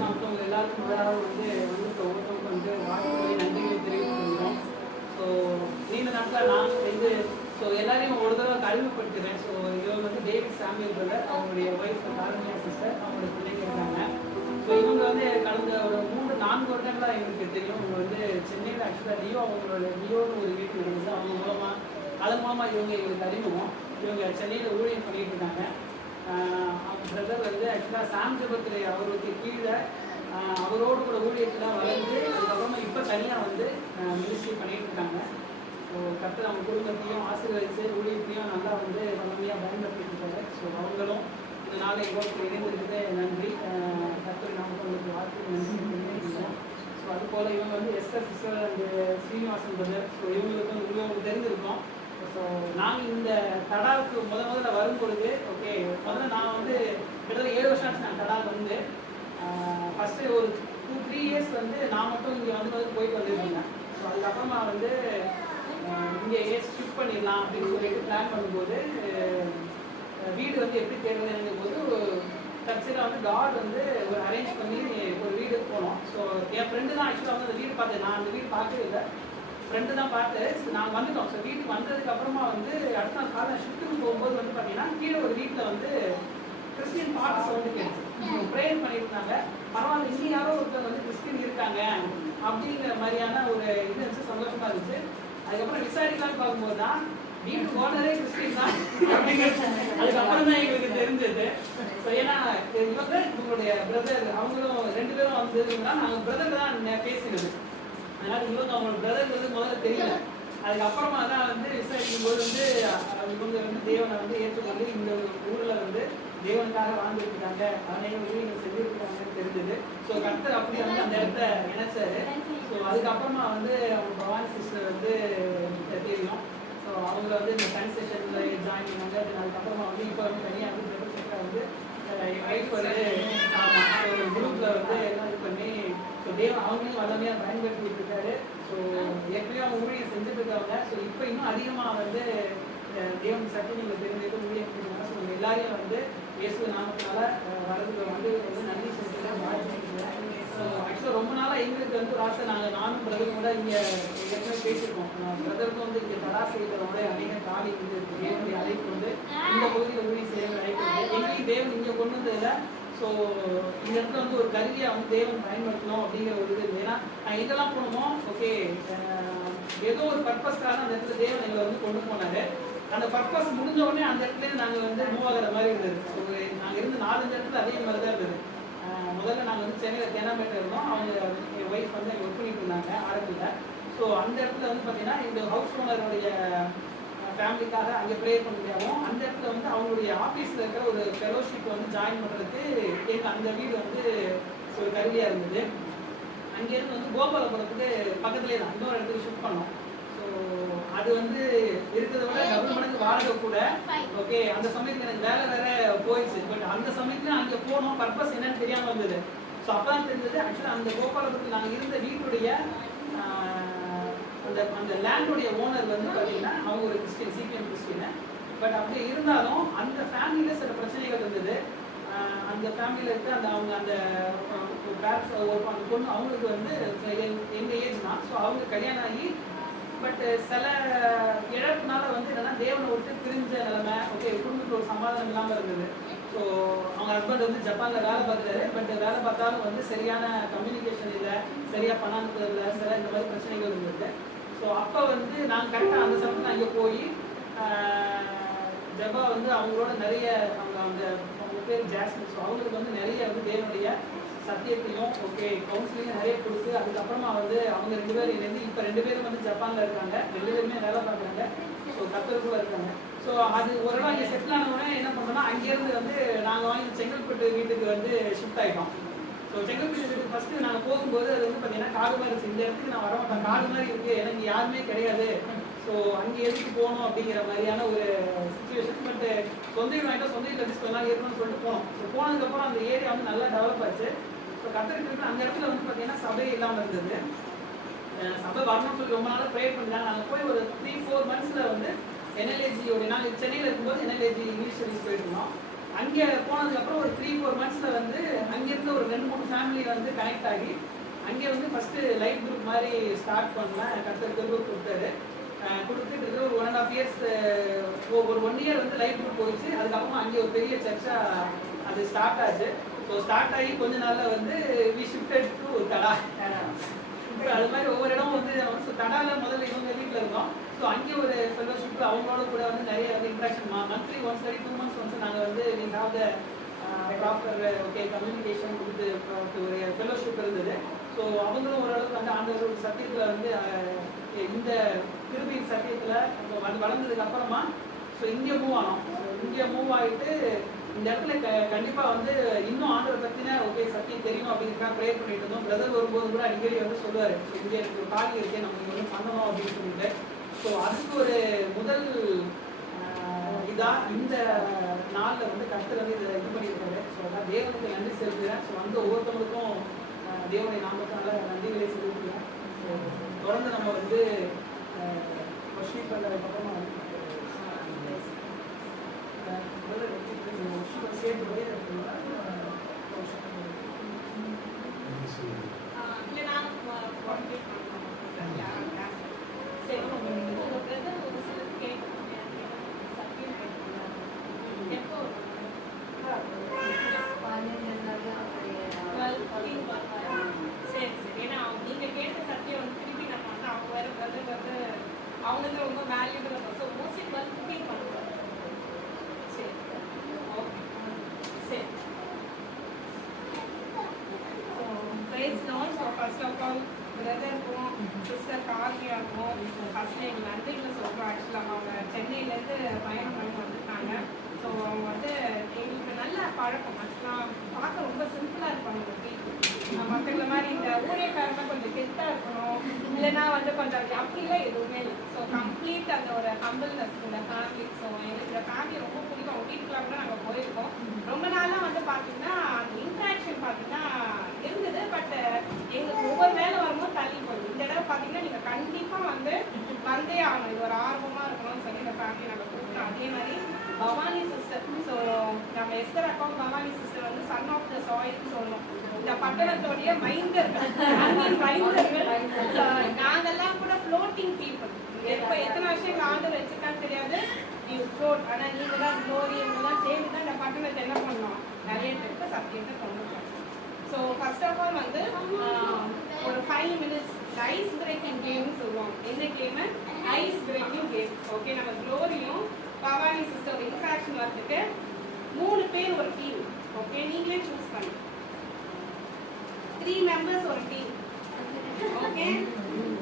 நாமத்தவங்க எல்லாருக்கும் முதலாவது வந்து ஒவ்வொருத்தவங்க வந்து வாழ்க்கை நன்றிகளை தெரிவித்துக்கிறோம். ஸோ நீண்ட நாட்கள் நான் வந்து எல்லாரையும் ஒரு தடவை அறிமுகப்படுத்துகிறேன். ஸோ இவங்க வந்து டேவிட் சாமியல் பிரதர், அவங்களுடைய ஒய்ஃப் தாரணியா சிஸ்டர், அவங்களுடைய பிள்ளைங்க இருக்காங்க. ஸோ இவங்க வந்து கடந்த ஒரு 3-4 வருடங்களாக எங்களுக்கு தெரியும். இவங்க வந்து சென்னையில் ஆக்சுவலாக லியோன்னு ஒரு வீட்டு நடந்தது. அவங்க அதன் மூலமாக இவங்க எங்களுக்கு அறிமுகம். இவங்க சென்னையில் ஊழியம் பண்ணிட்டு இருக்காங்க. அவங்க பிரதர் வந்து ஆக்சுவலாக சாம் ஜபத்தில் அவருக்கு கீழே அவரோடு கூட ஊழியத்தெல்லாம் வளர்ந்து அதுக்கப்புறமா இப்போ தனியாக வந்து மினிஸ்ட்ரி பண்ணிட்டு இருக்காங்க. ஸோ கர்த்தர் அவங்க குடும்பத்தையும் ஆசீர்வதித்து ஊழியத்தையும் நல்லா வந்து வளமையாக பயன்படுத்திட்டு இருக்காரு. ஸோ அவங்களும் இந்த நாளை எங்களுக்கு இணைந்திருக்கிறது நன்றி. கர்த்தர் நமக்கு உங்களுக்கு வார்த்தை நன்றி. ஸோ அதுபோல் இவங்க வந்து S R sister and Srinivasan brother. So இவங்களுக்கு வந்து உங்களுக்கு தெரிஞ்சிருக்கோம். ஸோ நாங்கள் இந்த தடாவுக்கு முதல்ல வரும் பொழுது முதல்ல நான் வந்து கிட்டத்தட்ட 7 வருஷம் ஆச்சு நான் தடாவுக்கு வந்து. ஃபஸ்ட்டு ஒரு 2-3 இயர்ஸ் வந்து நான் மட்டும் இங்கே வந்து போயிட்டு வந்துருந்தேன். ஸோ அதுக்கப்புறமா வந்து இங்கே ஷிஃப்ட் பண்ணிடலாம் அப்படின்னு சொல்லிட்டு பிளான் பண்ணும்போது வீடு வந்து எப்படி தேடுறதுங்கும் போது சர்ச்சில் வந்து காட் வந்து ஒரு அரேஞ்ச் பண்ணி ஒரு வீடுக்கு போனோம். ஸோ என் ஃப்ரெண்டு தான் ஆக்சுவலாக வந்து அந்த வீடு பார்த்தேன். நான் அந்த வீடு பார்க்கவே இல்லை, ஃப்ரெண்டு தான் பார்த்து நாங்கள் வந்துட்டோம். ஸோ வீட்டுக்கு வந்ததுக்கு அப்புறமா வந்து அடுத்த நாள் காலை ஷிஃப்ட்டுக்கு போகும்போது வந்து பார்த்தீங்கன்னா கீழே ஒரு வீட்டில் வந்து கிறிஸ்டின் பாட்டு சவுண்டு கேட்டு ப்ரேயர் பண்ணிட்டு இருந்தாங்க. பரவாயில்ல, இங்கே யாரோ ஒருத்தர் வந்து கிறிஸ்டின் இருக்காங்க அப்படிங்கிற மாதிரியான ஒரு இது இருந்துச்சு, சந்தோஷமா இருந்துச்சு. அதுக்கப்புறம் விசாரிக்கலாம்னு பார்க்கும்போது தான் வீட்டு ஓனரே கிறிஸ்டின் தான் அப்படிங்கிறது அதுக்கப்புறம் தான் எங்களுக்கு தெரிஞ்சது. ஸோ ஏன்னா இவங்க உங்களுடைய பிரதர் அவங்களும் 2 பேரும் வந்ததுன்னா நாங்கள் பிரதர் தான் பேசினது. அதனால இவங்க அவங்களோட பிரதர் வந்து முதல்ல தெரியல. அதுக்கப்புறமா தான் வந்து விசாரிக்கும் போது வந்து இவங்க வந்து தேவனை வந்து ஏற்றுக்கொண்டு இந்த ஊரில் வந்து தேவனுக்காக வாழ்ந்துட்டு இருக்காங்க, அனைவரும் ஊழியர்கள் செஞ்சுருக்காங்கன்னு தெரிஞ்சது. ஸோ கர்த்தர் அப்படி வந்து அந்த இடத்த இணைச்சாரு. ஸோ அதுக்கப்புறமா வந்து அவங்க பவானி சிஸ்டர் வந்து தெரியும். ஸோ அவங்க வந்து இந்த கன்செஷனில் ஜாயின் பண்ணாங்க. அதுக்கப்புறமா வந்து இப்போ வந்து தனியாக வந்து பிரபுசேகரா வந்து என் ஒய்ஃப் வந்து ஒரு குரூப்பில் வந்து எல்லாம் இது பண்ணி ஸோ தேவன் அவங்களையும் வல்லமையாக பயன்படுத்திட்டு இருக்காரு. ஸோ எப்படியும் அவங்க ஊழியம் செஞ்சுட்டு இருக்காங்க. ஸோ இப்போ இன்னும் அதிகமாக வந்து தேவன் சக்தி நீங்கள் தெரிஞ்சது ஊழியம் செஞ்சுருக்காங்க. ஸோ எல்லாரையும் வந்து இயேசு நாமத்தினால வரதுக்கு வந்து நன்றி செஞ்சுக்கிறேன், வாழ்த்துக்கிறேன். ஸோ ஆக்சுவலாக ரொம்ப நாளாக எங்களுக்கு வந்து ஒரு ஆசை. நானும் பிரதரும் கூட இங்கே ஏற்கனவே பேசியிருக்கோம். பிரதருக்கும் வந்து இங்கே தடா செய்கிறதோட அநேக காலி வந்து தேவனுடைய அழைப்பு வந்து இந்த பகுதியில் ஊழியம் செய்ய அழைக்கிறது எங்கேயும் தேவன் இங்கே கொண்டு வந்ததில்லை. ஸோ இந்த இடத்துல வந்து ஒரு கருவியை வந்து தேவன் பயன்படுத்தணும் அப்படிங்கிற ஒரு இது. ஏன்னா நான் எங்கெல்லாம் போனோமோ ஏதோ ஒரு பர்பஸ்க்காக அந்த இடத்துல தேவன் எங்களை வந்து கொண்டு போனார். அந்த பர்பஸ் முடிஞ்ச உடனே அந்த இடத்துல நாங்கள் வந்து மூவ் ஆகிற மாதிரி இருந்தது. ஸோ நாங்கள் இருந்து 4-5 இடத்துல அதே மாதிரி தான் இருந்தது. முதல்ல நாங்கள் வந்து சென்னையில் தேனாம்பேட்டை இருந்தோம். அவங்க என் ஒய்ஃப் வந்து அங்கே ஒர்க் பண்ணிட்டு இருந்தாங்க ஆரம்பியில். ஸோ அந்த இடத்துல வந்து பார்த்தீங்கன்னா இந்த ஹவுஸ் ஓனருடைய ஃபேமிலிக்காக அங்கே ப்ரேயர் பண்ணியாகவும் அந்த இடத்துல வந்து அவங்களுடைய ஆஃபீஸில் இருக்கிற ஒரு ஃபெலோஷிப் வந்து ஜாயின் பண்ணுறதுக்கு எங்கள் அந்த வீடு வந்து ஒரு கருவியாக இருந்தது. அங்கேருந்து வந்து கோபாலபுரத்துக்கு பக்கத்துலேயே தான் இன்னொரு இடத்துக்கு ஷிஃப்ட் பண்ணோம். ஸோ அது வந்து இருக்கிறத விட டபுள் மடங்கு வாடகை கூட. அந்த சமயத்தில் எனக்கு வேலை வேற போயிடுச்சு. பட் அந்த சமயத்துல அங்கே போனோம், பர்பஸ் என்னன்னு தெரியாமல் வந்தது. ஸோ அப்பதான் தெரிஞ்சது ஆக்சுவலாக அந்த கோபாலபுரத்தில் நாங்கள் இருந்த வீட்டுடைய அந்த லேண்டுடைய ஓனர் வந்து பார்த்தீங்கன்னா அவங்க ஒரு கிறிஸ்டின், சிபிஎம் கிறிஸ்டின். பட் அப்படி இருந்தாலும் அந்த ஃபேமிலியில் சில பிரச்சனைகள் இருந்தது. அந்த ஃபேமிலியில் இருக்க அவங்க அந்த அந்த பொண்ணு அவங்களுக்கு வந்து எங்கள் ஏஜ் தான். ஸோ அவங்க கல்யாணம் ஆகி பட் சில இழப்புனால வந்து என்னன்னா தேவனை விட்டு பிரிஞ்ச நிலைமை. குடும்பத்தில் ஒரு சமாதானம் இல்லாமல் இருந்தது. ஸோ அவங்க ஹஸ்பண்ட் வந்து ஜப்பானில் வேலை பார்க்குறாரு. பட் வேலை பார்த்தாலும் வந்து சரியான கம்யூனிகேஷன் இல்லை, சரியாக பணம் அனுப்புறதில்லை, சில இந்த மாதிரி பிரச்சனைகள் இருந்தது. ஸோ அப்போ வந்து நாங்கள் கரெக்டாக அந்த சமயத்தில் அங்கே போய் ஜபா வந்து அவங்களோட நிறைய அவங்க பேர் ஜாஸ்மின். ஸோ அவங்களுக்கு வந்து நிறைய வந்து தேவனுடைய சத்தியத்தையும் கவுன்சிலிங்கும் நிறைய கொடுத்து அதுக்கப்புறமா வந்து அவங்க 2 பேரும் இணைந்து இப்போ 2 பேரும் வந்து ஜப்பானில் இருக்காங்க. 2 பேருமே வேலை பார்க்குறாங்க. ஸோ கத்தருக்குள்ள இருக்காங்க. ஸோ அது ஒரு நாள் இங்கே செட்டில் ஆனவுடனே என்ன பண்ணுறோம்னா அங்கேருந்து வந்து நாங்கள் வாங்கி செங்கல்பட்டு வீட்டுக்கு வந்து ஷிஃப்ட் ஆகிட்டோம். ஸோ செங்கல்பட்டு வீட்டுக்கு ஃபஸ்ட்டு நாங்கள் போகும்போது அது வந்து பார்த்தீங்கன்னா காடு மாதிரி இருந்துச்சு. இந்த இடத்துக்கு நான் வரமாட்டேன், காடு மாதிரி இருக்குது, எனக்கு யாருமே கிடையாது. ஸோ அங்கே எதுக்கு போகணும் அப்படிங்கிற மாதிரியான ஒரு சுச்சுவேஷன். பட் சொந்த வீடு வாங்கிட்டா சொந்த வீட்டில் டிஸ்க் எல்லாம் இருக்கணும்னு சொல்லிட்டு போனோம். ஸோ போனதுக்கப்புறம் அந்த ஏரியா வந்து நல்லா டெவலப் ஆச்சு. ஸோ கத்தருக்கு அந்த இடத்துல வந்து பார்த்தீங்கன்னா சபை இல்லாமல் இருந்தது. சபை வரணும்னு சொல்லி ரொம்ப நாளாக ப்ரேயர் பண்ணிட்டாங்க. நாங்கள் போய் ஒரு 3-4 மந்த்ஸில் வந்து NLAG நாங்கள் சென்னையில் இருக்கும்போது NLAG இங்கிலீஷ் ஸ்டடீஸ் போயிருந்தோம். அங்கே போனதுக்கப்புறம் ஒரு 3-4 மந்த்ஸில் வந்து அங்கேருந்து ஒரு 2-3 ஃபேமிலி வந்து கனெக்ட் ஆகி அங்கே வந்து ஃபஸ்ட்டு லைஃப் குரூப் மாதிரி ஸ்டார்ட் பண்ணலாம். கர்த்தர் கிருபை கொடுத்தாரு. கொடுத்துட்டு ஒரு 1.5 இயர்ஸ் ஒரு 1 இயர் வந்து லைஃப் குரூப் போயிடுச்சு. அதுக்கப்புறமா அங்கே ஒரு பெரிய சர்ச்சாக அது ஸ்டார்ட் ஆச்சு. ஸோ ஸ்டார்ட் ஆகி கொஞ்ச நாளில் வந்து வி ஷிஃப்டட் டு தடா. அது மாதிரி ஒவ்வொரு இடம் வந்து தடால முதல்ல இவங்க வீட்டில் இருந்தோம். ஸோ அங்கே ஒரு ஃபெலோஷிப் அவங்களோட கூட வந்து நிறைய வந்து interaction monthly once 2 months once நாங்கள் வந்து நீங்கள் have the proper okay communication கொடுத்து ஒரு ஃபெலோஷிப் இருந்தது. ஸோ அவங்களும் ஓரளவுக்கு வந்து ஆண்டவரோட சத்தியத்தில் வந்து இந்த கிருபையின் சத்தியத்தில் வளர்ந்ததுக்கு அப்புறமா ஸோ இங்கே மூவ் ஆனோம். இங்கே மூவ் ஆகிட்டு இந்த இடத்துல கண்டிப்பாக வந்து இன்னும் ஆண்டவரை பற்றின ஓகே சத்தியம் தெரியும் அப்படிங்கிறதுக்காக ப்ரேயர் பண்ணிட்டு இருந்தோம். பிரதர் வரும்போது கூட அடிக்கடி வந்து சொல்லுவார், ஸோ இங்கே எனக்கு ஒரு காரியம் இருக்கே, நம்ம இங்கே ஒன்றும் பண்ணணும் அப்படின்னு சொல்லிட்டு. ஸோ அதுக்கு ஒரு முதல் இதாக இந்த நாளில் வந்து கர்த்தர் வந்து இதை இது பண்ணியிருக்காரு. ஸோ அதான் தேவனுக்கு நன்றி செலுத்துகிறேன். ஸோ வந்து ஒவ்வொருத்தவங்களுக்கும் தேவனுடைய நாமத்தினால நன்றிகளை செலுத்துகிறேன். ஸோ தொடர்ந்து நம்ம வந்து வர்ஷிப் பண்ணுறதுக்கப்புறமா வந்து சேர்த்து போய் அவங்களுக்கு ரொம்ப வேல்யூபிள் இருக்கும். ஸோ மோஸ்ட்லி 12-15 பண்ணுவோம். சரி ஓகே சரி. So praise lord. So first of all பிரதருக்கும் சிஸ்டர் கார்கியாவுக்கும் ஃபர்ஸ்ட் எங்கள் நன்றிகளை சொல்கிறோம். ஆக்சுவலாக அவங்க சென்னையிலேருந்து பயணம் பண்ணி வந்திருக்காங்க. ஸோ அவங்க வந்து எங்களுக்கு நல்ல பழக்கம். ஆக்சுவலாக பார்க்க ரொம்ப சிம்பிளாக இருப்பாங்க. மற்றவங்கள மாதிரி இந்த ஊழியக்காரங்க கொஞ்சம் கெத்தாக இருக்கணும், இல்லைன்னா வந்து கொஞ்சம் அப்படிலாம் எதுவுமே இல்லை. ஸோ கம்ப்ளீட் அந்த ஒரு ஹம்பிள்னஸ் இந்த ஃபேமிலி. ஸோ எனக்கு இந்த ஃபேமிலி ரொம்ப பிடிக்கும். அவங்க வீட்டுக்குலாம் கூட நாங்கள் போயிருக்கோம். ரொம்ப நாளாக வந்து பார்த்தீங்கன்னா அந்த இன்ட்ராக்ஷன் பார்த்தீங்கன்னா இருந்தது. பட் எங்களுக்கு ஒவ்வொரு வேலை வரும்போது தள்ளி போகுது. இந்த தடவை பார்த்தீங்கன்னா நீங்கள் கண்டிப்பாக வந்து வந்தே ஆகணும். இது ஒரு ஆர்வமாக இருக்கணும்னு சொல்லி இந்த ஃபேமிலி நாங்கள் கூப்பிட்டோம். அதே மாதிரி பவானி சிஸ்டர். ஸோ நம்ம எஸ்தர் அக்காவும் பவானி சிஸ்டர் வந்து சன் ஆஃப் த சாயில்னு சொல்லணும். இந்த பட்டணத்தோடைய மைந்தர்கள், நாங்கெல்லாம் கூட ஃப்ளோட்டிங் பீப்புள். எப்போ எத்தனை வருஷம் ஆண்டர் வச்சுக்கான்னு தெரியாது. ஃப்ளோட். ஆனால் நீங்கள் தான் க்ளோரி இவங்கெல்லாம் சேர்ந்து தான் இந்த பட்டணத்தை என்ன பண்ணோம், நிறைய பேருக்கு சத்தியத்தை கொண்டு போகிறோம். ஸோ ஃபர்ஸ்ட் ஆஃப் ஆல் வந்து ஒரு 5 minutes ஐஸ் பிரேக்கிங் கேம்னு சொல்லுவாங்க. என்ன game? Ice breaking game. Okay, நம்ம க்ளோரியும் பவானி சிஸ்டர் இன்ட்ராக்ஷன் வரதுக்கு 3 பேர் ஒரு டீம். ஓகே, நீங்களே சூஸ் பண்ணி 3 members ஒரு டீம். ஓகே,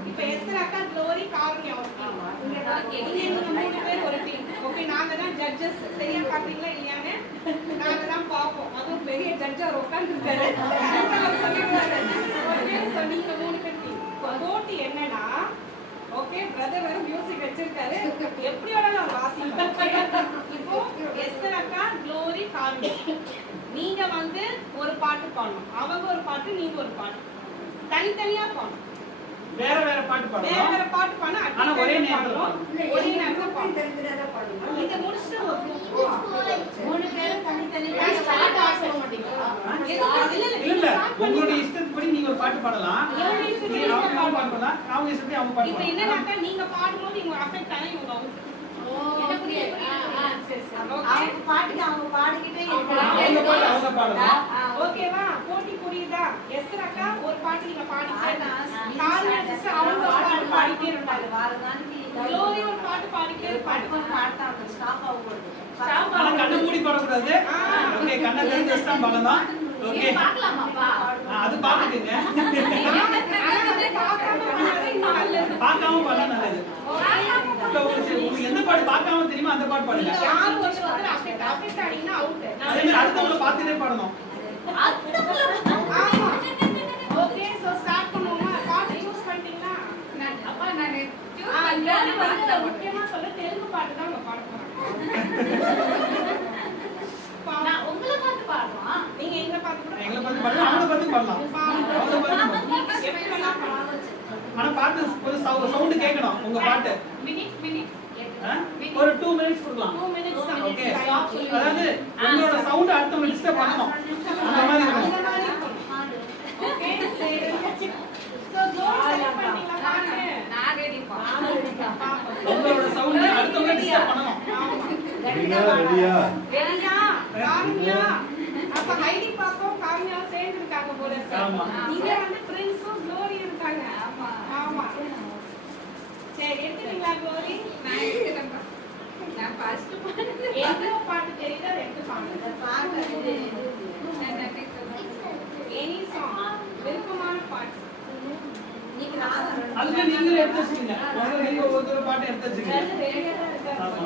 இப்போ எஸ்தர் அக்கா, க்ளோரி, கார்னியா ஒரு டீம். நீங்க 3 பேர் ஒரு டீம். ஓகே, நாங்க தான் ஜட்ஜஸ். சரியா பாத்தீங்களா இல்லையான்னு நாங்க தான் பார்ப்போம். அதுவும் பெரிய ஜட்ஜா உட்காந்துருக்காரு. ஓகே, ஸோ நீங்க 3 பேர் டீம். போட்டி என்னன்னா, ஓகே, பிரதர் வேற மியூசிக் வச்சிருக்காரு, எப்படி வேணாலும் வாசிப்போம். இப்போ எஸ்தர் அக்கா, க்ளோரி, கார்னியா, நீங்க வந்து ஒரு பாட்டு பாடணும். அவங்க ஒரு பாட்டு, நீங்க ஒரு பாட்டு, தனித்தனியா பாடணும். வேற வேற பாட்டு பாடணும். வேற வேற பாட்டு பாடணும். ஆனா ஒரே நேரத்துல பாடணும். இத முடிச்சிட்டு ஒரு 3 பேரும் தனித்தனியா ஸ்டார்ட் ஆக மாட்டீங்களா? இல்ல, உங்களுடைய இஷ்டத்துப்படி நீங்க ஒரு பாட்டு பாடலாம். அவங்க பாட்டு பாடலாம். அவங்க இஷ்டத்துக்கு அவங்க பாட்டு. இப்போ என்னன்னாக்கா நீங்க பாடும்போது இவங்க அஃபெக்ட் ஆனா இவங்க அவுட். என்ன புரியுது? சரி சரி. அவங்க பாட்டுக்கு அவங்க பாடிக்கிட்டே அவங்க பாடலாம். ஓகேவா? போட்டி புரியுதா? எஸ்தர் அக்கா ஒரு பாட்டு நீங்க பாடிட்டே கார்னியா சிஸ்டர் அவங்க ஒரு பாட்டு பாடிட்டே இருப்பாங்க. க்ளோரி ஒரு பாட்டு பாடிட்டே இருப்பாங்க. பாடுறாங்க. ஸ்டாப் ஆக கூடாது. ஸ்டாப் ஆனா கண்ணை மூடி பாடக்கூடாது. ஓகே, கண்ணை திறந்து வச்சா பாடலாம். ஓகே, பார்க்கலாமாப்பா? அது பாத்துக்கங்க. பார்க்காம பாடலாம் நல்லது. உங்களுக்கு எந்த பாட்டு பார்க்காம தெரியுமா அந்த பாட்டு பாடுங்க. யாரும் ஒருத்தர் அஃபெக்ட் ஆனீங்கன்னா அவுட். அதே மாதிரி அடுத்தவங்கள பார்த்துட்டே பாடணும். ஆமா. ஓகே, சோ ஸ்டார்ட் பண்ணுவோமா? பாட்டு சூஸ் பண்ணிட்டீங்களா? அப்பா நான் சூஸ் பண்ணேன். முக்கியமா சொல்ல தெலுங்கு பாட்டு தான் நம்ம பாட போறோம். நான் உங்களை பார்த்து பாடுறோம். நீங்க எங்க பார்த்து கூட எங்களை பார்த்து பாடலாம், அவங்கள பார்த்து பாடலாம். அவங்க பார்த்து எப்படி வேணா பாடலாம். ஆனா பாட்டு ஒரு சவுண்ட் கேட்கணும். உங்க பாட்டு மினிட் ஒரு 2 மினிட்ஸ் கொடுக்கலாம். 2 minutes தான். ஓகே, அதாவது உங்களோட சவுண்ட் அடுத்தவங்க டிஸ்டர்ப் பண்ணணும், அந்த மாதிரி இருக்கணும். ஓகே, சரி. சோ கோல் செலக்ட் பண்ணீங்களா பாருங்க. நான் ரெடிப்பா. உங்களோட சவுண்ட் அடுத்தவங்க டிஸ்டர்ப் பண்ணணும். ரெடியா காமியா அப்ப ஹைடி பாப்போம் காமியா சேர்ந்து இருக்காங்க போல இருக்கு. ஆமா. இங்க வந்து பிரின்ஸும் க்ளோரி இருக்காங்க. ஆமா ஆமா. சரி எடுத்துறீங்களா க்ளோரி? நான் எடுத்துறேன். நான் ஃபர்ஸ்ட் பாட்டு எந்த பாட்டு தெரியுதோ எடுத்து பாடுங்க. பாடுங்க. எனி சாங் விருப்பமான பாட்டு. நீங்க அதுக்கு நீங்களே எடுத்து வச்சுக்கீங்க. நீங்க ஒரு பாட்டு எடுத்து வச்சுக்கீங்க. ஆமா.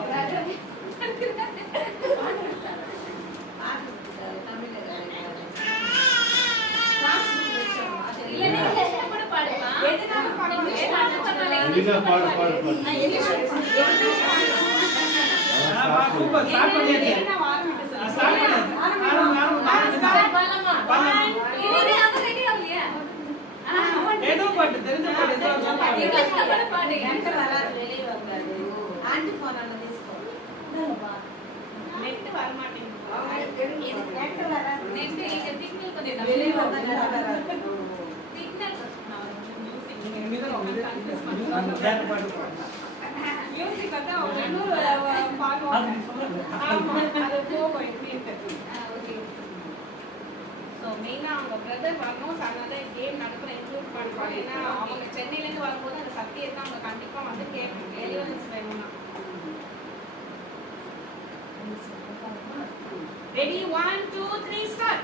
சூப்பர், ஸ்டார்ட் பண்ணியாச்சு. ஸ்டார்ட் பண்ணியாச்சு. ஏதோ பாட்டு தெரிஞ்ச பாட்டு நெட் வர மாட்டேங்குது. மியூசிக் வந்து அவங்க இன்னொரு பாடுவாங்க. ஆமா, அது போகும் இப்படின்ட்டு. ஓகே. ஸோ மெயினாக அவங்க பிரதர் வரணும். ஸோ அதனால கேம் நடக்கிற இன்க்ளூட் பண்ணுவாங்க. ஏன்னா அவங்க சென்னையிலேருந்து வரும்போது அந்த சத்தியத்தை அவங்க கண்டிப்பாக வந்து கேட்கணும். எலிவன்ஸ் வேணும்னா. Ready 1 2 3 start.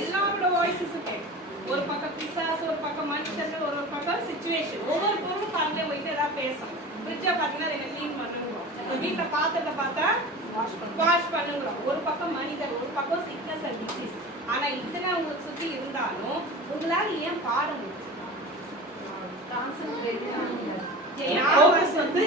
எல்லாரோட வாய்ஸஸும் கேட்கும். ஒரு பக்கம் பிசாசு, ஒரு பக்கம் மனுஷர்கள், ஒரு பக்கம் சிச்சுவேஷன். ஒவ்வொரு பொருளும் காலையில போயிட்டு ஏதாவது பேசும். ஃப்ரிட்ஜை பார்த்தீங்கன்னா என்ன க்ளீன் பண்ணுங்கிறோம், வீட்டை பாத்திரத்தை பார்த்தா வாஷ் பண்ணுங்கிறோம். ஒரு பக்கம் மனிதர், ஒரு பக்கம் சிக்னஸ் அண்ட் டிசீஸ். ஆனா இத்தனை உங்களுக்கு சுத்தி இருந்தாலும் உங்களால ஏன் பாட முடியும்? ஃபோக்கஸ் வந்து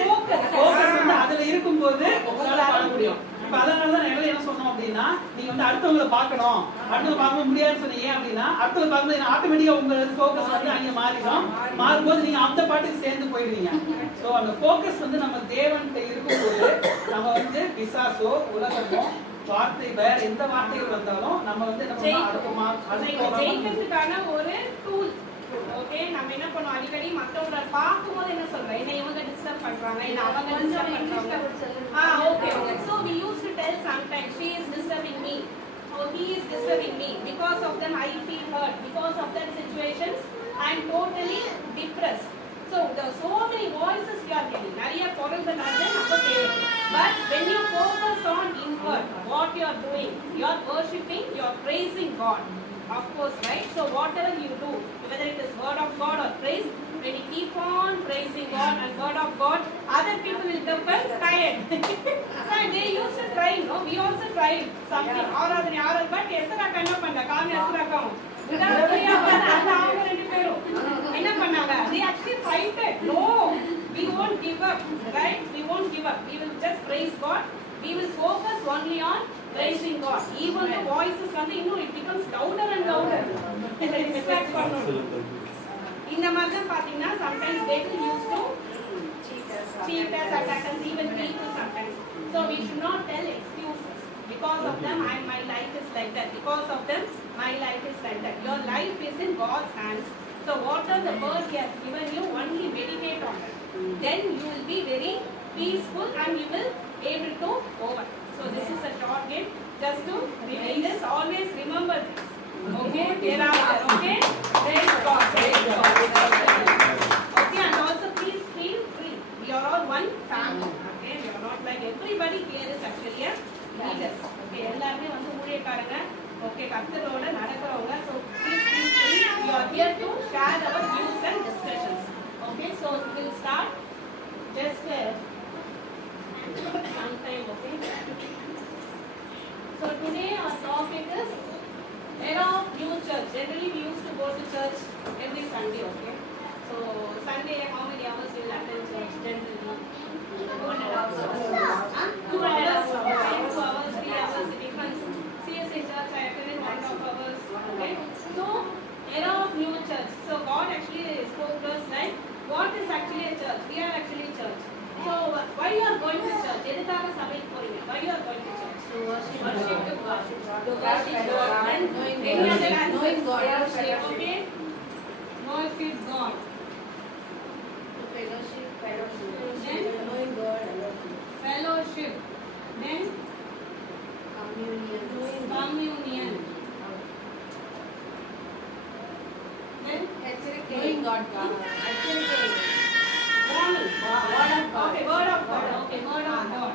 அதுல இருக்கும்போது உங்களால பாட முடியும். இப்ப அதனாலதான் நாங்க என்ன சொன்னோம் அப்படின்னா, நீங்க வந்து அடுத்தவங்களை பார்க்கணும், அடுத்தவங்க பார்க்க முடியாதுன்னு சொன்னீங்க அப்படின்னா அடுத்தவங்க பார்க்கும்போது ஆட்டோமேட்டிக்கா உங்க ஃபோக்கஸ் வந்து அங்க மாறிடும். மாறும்போது நீங்க அந்த பாட்டுக்கு சேர்ந்து போயிடுவீங்க. சோ அந்த ஃபோக்கஸ் வந்து நம்ம தேவன்கிட்ட இருக்கும்போது நம்ம வந்து பிசாசோ உலகமோ வார்த்தை வேற எந்த வார்த்தைகள் வந்தாலும் நம்ம வந்து ஜெயிக்கிறதுக்கான ஒரு டூல். ஓகே, நம்ம என்ன பண்ணுவோம், அடிக்கடி மத்தவங்கள பார்க்கும்போது என்ன சொல்றோம், என்ன இவங்க டிஸ்டர்ப் பண்றாங்க, இல்ல அவங்க டிஸ்டர்ப் பண்றாங்க. Okay okay. So we used to tell sometimes she is disturbing me or he is disturbing me. Because of them I feel hurt. Because of that situations I am totally depressed. So there are so many voices you are getting. நிறைய குரல்கள் வந்து நம்ம கேட்கிறோம். But when you focus on inward, what you are doing, you are worshiping, you are praising God. Of course, right? So whatever you do, whether it is word of God or praise, when you keep on praising God and word of God, other people will become tired. So they used to try, no? We also tried something. ஆராதனை but எஸ்தராக்கா என்ன பண்ணா, காமி எஸ்தராக்காவும் அவங்க ரெண்டு பேரும் என்ன பண்ணாங்க, they actually fighted. No, we won't give up, right? We won't give up. We will just praise God. We will focus only on praising God. Even the voices வந்து இன்னும் it becomes louder and louder. இதை distract பண்ணணும். இந்த மாதிரி தான் பாத்தீங்கன்னா sometimes they will use to cheat us, attack us, even people sometimes. So we should not tell excuses. Because of them, my life is like that. Because of them, my life is like that. Your life is in God's hands. So whatever the word He has given you, only meditate on it. Then you will be very peaceful and you will able to over. So this is a short game. Just to remind us, always remember this. Okay, thereafter. Okay, praise God. Praise God. Okay, and also please feel free. We are all one family. Okay, we are not like everybody here is actually a leaders. Okay, எல்லாருமே வந்து ஊழியக்காரங்க. Okay, கர்த்தரோட நடக்கிறவங்க. So please feel free. We are here to share our views and discussions. Okay, so we will start just sometime. Okay. So today our topic is era of new church. Generally we used to go to church every Sunday. Okay. So Sunday, how many hours you will attend church generally? 2.5 hours. 2.5 hours. 2 hours, 3 hours. It depends. CSA church I attended 1.5 hours. Okay. So era of new church. So God actually spoke to us like, what is actually a church? We are actually a church. So why you are going to church? எதுக்காக சபைக்கு போறீங்க? Why you are going to church? To worship God. To worship God. And knowing God. Okay. Worship God. To fellowship. Then Knowing God. fellowship. Then Communion. communion. Then Knowing God. warning. Word of God. Okay, word of God. Okay, word of God.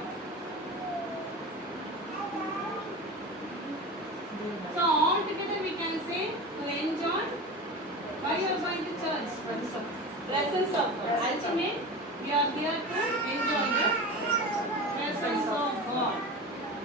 So all together we can say to enjoy. Why you are going to church? Presence of God. Ultimate, we are here to enjoy the presence of God.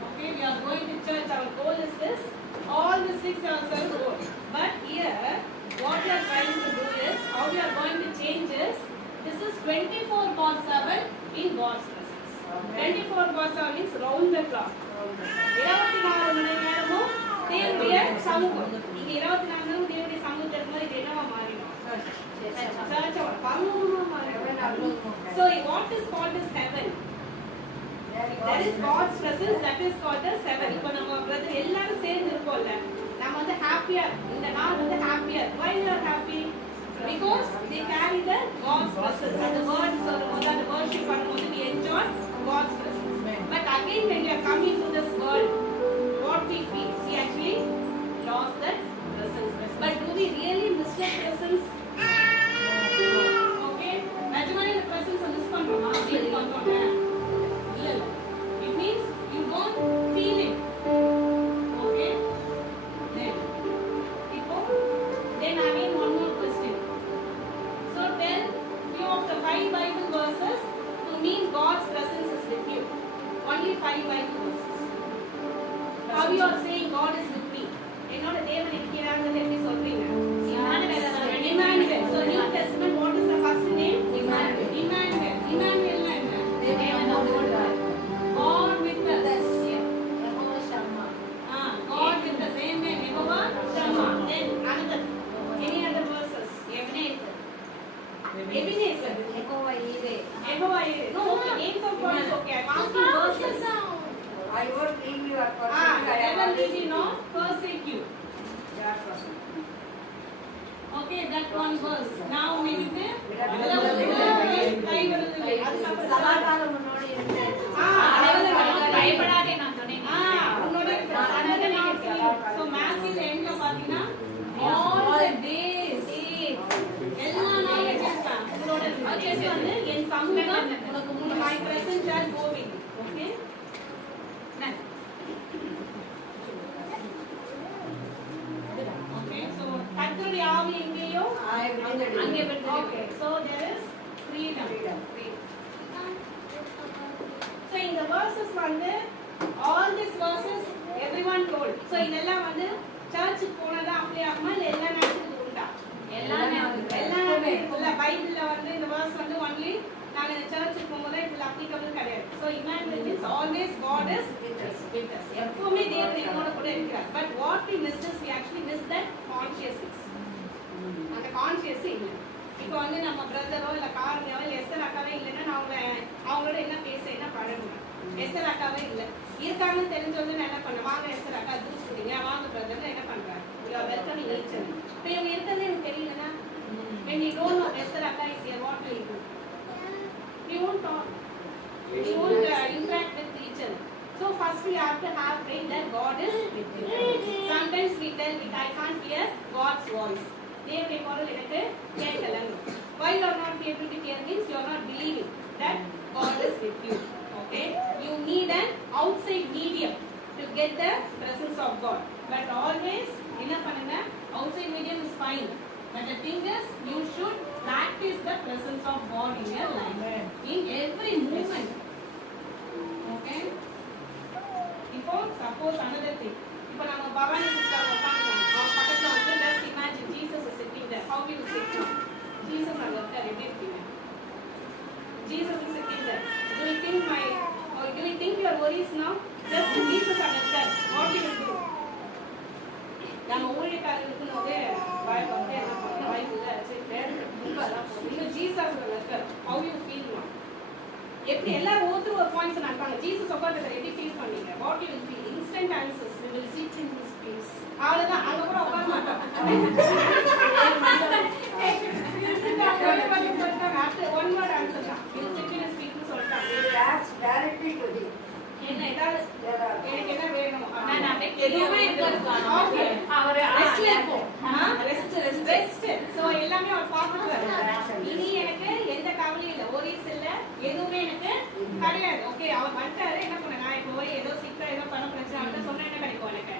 Okay, we are going to church. Our goal is this. All the 6 are our goal. But here, what we are trying to do is, how we are going to change is, this is 24/7 in God's presence. 24/7 means round the clock. 24 மணி நேரமும் தேவனுடைய சமூகம். இது 24 மணி நேரம் தேவனுடைய சமூகத்துல இருக்கும்போது இது என்னவா மாறிடும்? சர்ச்சோட பரலோகமா மாறிடும். So what is called as heaven? There is God's presence, that is called as heaven. இப்போ நம்ம பிரதர் எல்லாரும் சேர்ந்து இருக்கோம்ல, நம்ம வந்து ஹாப்பியா, இந்த நாள் வந்து ஹாப்பியா. Why we are happy? Because they carry the God's presence. And the word சொல்லும்போது, அந்த worship பண்ணும்போது we enjoy God's presence. But again when we are coming to this world, what we feel? We actually lost that presence. But do we really miss that presence? Okay? நிஜமாவே இந்த presence miss பண்றோமா? Feel பண்றோமா? இல்ல. It means you don't feel it. Okay? Then God is okay. I'm asking verses. I won't leave you or forsake Ah, you. I am never leave always you, with no forsake you. Yeah, forsake. Okay, that one verse. Now maybe the சதாகாலம் உன்னோடு இருந்தேன். பயப்படாதே நான் சொன்னேன். உன்னோட so Matthew end ல பாத்தீங்கன்னா all the days எல்லா நாளும் இருப்பான். உங்களோட பர்ச்சேஸ் வந்து என் சமூகம் உனக்கு முன் my presence shall go with you. Okay? Okay, so கர்த்தருடைய ஆவி எங்கேயோ அங்கே விட்டு. Okay, so there is freedom. So in the verses வந்து all these verses everyone told. So இதெல்லாம் வந்து சர்ச்சுக்கு போனதா அப்ளை ஆகுமா இல்ல எல்லா நேரத்துக்கும் உண்டா? எல்லா நேரத்துக்கும் இல்ல. பைபிள்ல வந்து இந்த verse வந்து only நாங்க இந்த சர்ச்சுக்கு போகும்போது இது applicable கிடையாது. So Emmanuel means always God is with us. எப்பவுமே தேவன் நம்மோட கூட இருக்கிறார். But what we miss is we actually miss that consciousness. அந்த கான்ஷியஸ் இல்லை. இப்போ வந்து நம்ம பிரதரோ இல்ல காரணியாவோ இல்ல எஸ்தர் அக்காவே இல்லைன்னா நான் அவங்களோட என்ன பேச என்ன பழகுவேன். எஸ்தர் அக்காவே இல்லை இருக்காங்கன்னு தெரிஞ்சவங்க நான் என்ன பண்ணேன், வாங்க எஸ்தர் அக்கா ஜூஸ் குடிங்க, வாங்க பிரதர்னு என்ன பண்றேன், you are welcome in each other. இப்போ இவங்க இருக்கிறது எனக்கு தெரியலன்னா when you don't know Esther Akka is here, what will you do? You won't talk. You won't interact with each other. So first we have to have faith that God is with you. Sometimes we tell I can't hear God's voice. தேவனுடைய குரல் எனக்கு கேட்கலன்னு. Why you are not able to hear means you are not believing that God is with you. Okay? You need an outside medium to get the presence of God. But always என்ன பண்ணுங்க, outside medium is fine. But the thing is, you should practice the presence of God in your life. In every movement. Okay? இப்போ suppose another thing. இப்போ நம்ம Bhavani sister உட்கார்ந்துட்டாங்க. அவங்க பக்கத்துல வந்து just imagine Jesus is sitting there. How will you sit now? Jesus அங்க இருக்காரு, எப்படி இருக்கீங்க? Jesus is sitting there. Do you think your worries now? Just Jesus அங்க இருக்காரு. What you will do? நம்ம ஊழியக்காரர் இருக்கும்போது பயப்பட்டு என்ன பண்ணுறோம், வாய்ப்புல இன்னும் ஜீசஸ் இருக்கார். How you feel now? எப்படி எல்லாரும் ஒவ்வொரு ஒரு பாயிண்ட்ஸ் நடப்பாங்க. ஜீசஸ் உட்கார்ந்து எப்படி ஃபீல் பண்ணீங்க? What you will feel? Instant answers. We will seat in his face. அவ்வளவுதான். அங்க கூட உட்கார மாட்டோம். ஆஃப்டர் ஒன் வேர்ட் ஆன்சர் தான். We will seat in his face சொல்லிட்டாங்க. Directly to him. என்ன ஏதாவது எனக்கு என்ன வேணும் நான் அப்படியே தெரியுமே இருக்கானோ அவர் ரெஸ்ட்ல இருப்போம். ரெஸ்ட். சோ எல்லாமே அவர் பாத்துட்டாரு. இனி எனக்கு எந்த கவலையும் இல்ல, worries இல்ல, எதுவுமே எனக்கு கிடையாது. ஓகே, அவர் வந்துட்டாரு. என்ன பண்ண, நான் இப்போ போய் ஏதோ சிக்கா ஏதோ பண பிரச்சனை அவர்கிட்ட சொன்னா என்ன கிடைக்கும் எனக்கு?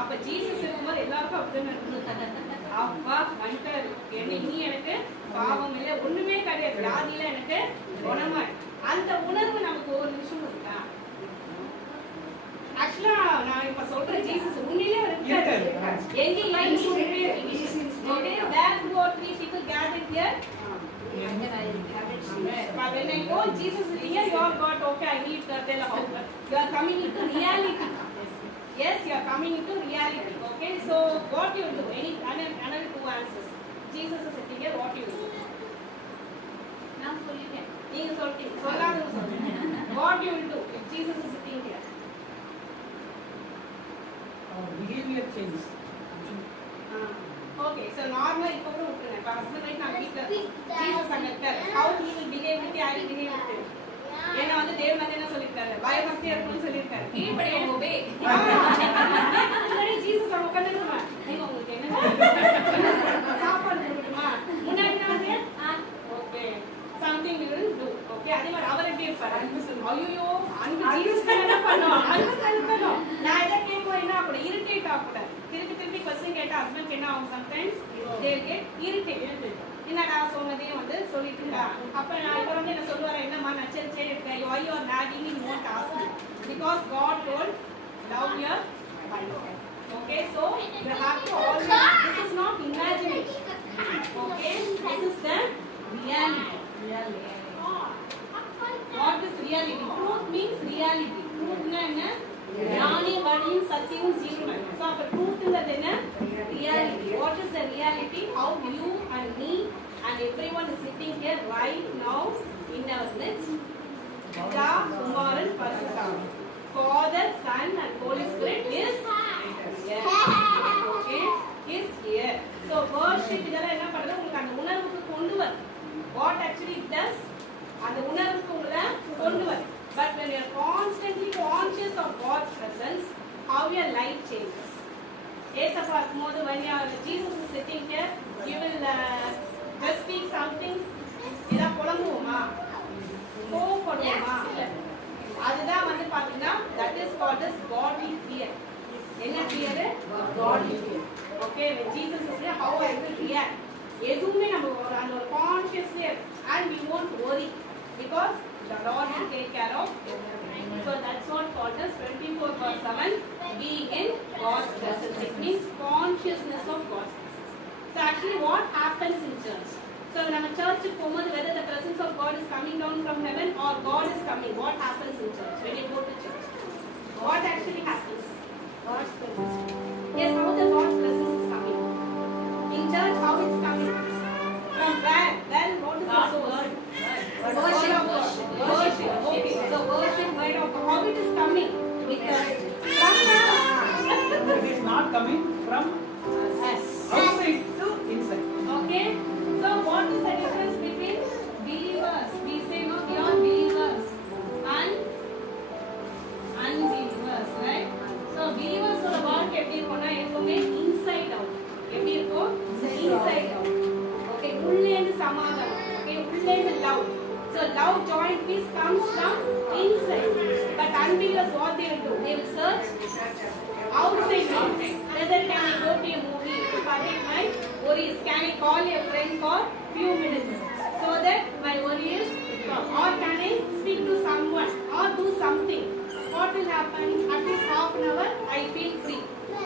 அப்ப ஜீசஸ் இருக்கும்போது எல்லாருக்கும் அப்படிதான் இருந்தது. அப்பா வந்துட்டாரு, இனி எனக்கு பாவம் இல்ல, ஒண்ணுமே கிடையாது, வியாதியில எனக்கு குணமா. அந்த உணர்வு நமக்கு ஒரு நிமிஷம் இருக்கா? ஆக்சுவலா நான் இப்ப சொல்றேன், ஜீசஸ் உண்மையிலே இருக்காரு. எங்க lines okay, where two or three people gathered here. But when I go, Jesus is here, you are God. Okay, I need to tell how you are coming into reality. Yes, you are coming into reality. Okay, so what you do? Another two answers. Jesus is sitting here. What you do? நான் சொல்லிட்டேன். நீங்க சொல்றீங்க, சொல்லாத சொல்லுங்க. What you will do if Jesus is sitting here? behavior change. Okay, so normal இப்போ கூட விட்டுருங்க. இப்போ ஹஸ்பண்ட் ரைட் நான் வீட்ல ஜீசஸ் அங்க இருக்காரு. How he will behave with you, I will behave with you. ஏன்னா வந்து தேவன் வந்து என்ன சொல்லிருக்காரு, பயபக்தியா இருக்கணும்னு சொல்லிருக்காரு. கீழ்ப்படிய obey. முன்னாடி ஜீசஸ் அங்க உட்கார்ந்துருக்காங்க. நீங்க உங்களுக்கு என்ன சாப்பாடு கொடுக்கணுமா? முன்னாடி வந்து okay something you will do. Okay, அதே மாதிரி அவர் எப்படி இருப்பாரு? அன்பு சொல்லுங்க. ஐயோ, அன்பு ஜீசஸ் என்ன பண்ணுவாங்க? அன்பு செலுத்தணும். நான் இதை கேட்கும் என்ன அப்படி இரிட்டேட் ஆகக்கூடாது. திருப்பி கொஸ்டின் கேட்டா ஹஸ்பண்ட் என்ன ஆகும்? Sometimes they get irritated. என்னடா சொன்னதையும் வந்து சொல்லிட்டு இருக்கா. அப்ப நான் இவர் வந்து என்ன சொல்லுவாரு, என்னம்மா நச்சரிச்சே இருக்கேன், why you are nagging me, won't ask me, because God told love your wife. Okay, so you have to always, this is not imagination. Okay, this is the reality. What is reality? Truth means reality. Truth na enna? ஞானி வழியும் சத்தியமும் ஜீவனும். So அப்ப truthங்கிறது என்ன? Reality. What is the reality? How you and me and everyone is sitting here right now in our midst. பிதா குமாரன் பரிசுத்தாவி. Father, Son and Holy Spirit is here. Okay, is here. So worship இதெல்லாம் என்ன பண்ணுது, உங்களுக்கு அந்த உணர்வுக்கு கொண்டு வரும். What actually it does, அந்த உணர்வுக்கு உங்களை கொண்டு வரும். But when you are constantly conscious of God's presence, how your life changes. ஏசப்பா இருக்கும்போது when you are, Jesus is sitting here, you will just speak something. இதா புலம்புவோமா, கோவப்படுவோமா? அதுதான் வந்து பாத்தீங்கன்னா that is called as godly fear. என்ன fear? Godly fear. Okay, when Jesus is here, how I will react. எதுவுமே நம்ம அந்த ஒரு consciously and we won't worry because the Lord will take care of everything. So that's what called as 24/7 be in God's presence. It means consciousness of God's presence. So actually what happens in church? So when நம்ம சர்ச்சுக்கு போகும்போது whether the presence of God is coming down from heaven or God is coming, what happens in church when you go to church? What actually happens? God's presence. Yes, how the God's presence is coming? In church, how it's coming? From where? Then what is the source? Worship of God. Worship. Okay. So worship word of God. How it is coming? Because from It is not coming from us. outside to inside. Okay. So what is the difference between believers? We say no, we are believers and unbelievers, right? So believers ஓட வாழ்க்கை எப்படி இருக்கும்னா எப்பவுமே inside out. எப்படி இருக்கும்? Inside out. Okay, உள்ளே இருந்து சமாதானம். Okay, உள்ளே இருந்து love. So love, joy, and peace comes from inside. But unbelievers what they will do? They will search outside me. Whether can I go to a movie to forget my worries? Can I call a friend for few minutes so that my worry is gone? Or can I speak to someone or do something? What will happen? At least half an hour I feel free.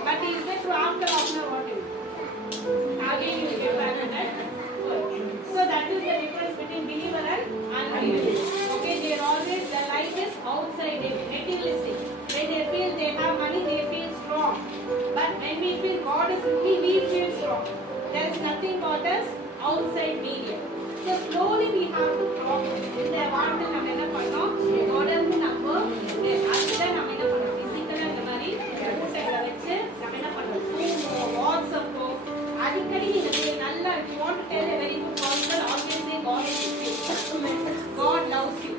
But is that after half an hour what will? Again you will get back to that. So that is the difference between believer and unbeliever. Okay, they are always, their life is outside, they are materialistic. When they feel they have money, they feel strong. But when we feel God is with me, we feel strong. There is nothing called as outside medium. So slowly we have to progress. இந்த வாழ்க்கை நம்ம என்ன பண்ணோம், தொடர்ந்து நம்ம அதுதான் நம்ம என்ன பண்ணோம், பிசிக்கலா இந்த மாதிரி கூட்டங்களை வச்சு நம்ம என்ன பண்ணோம், Zoom, WhatsApp, அடிக்கடி நீங்க நல்லா if you want to tell a very good gospel, always say God is with you. God loves you.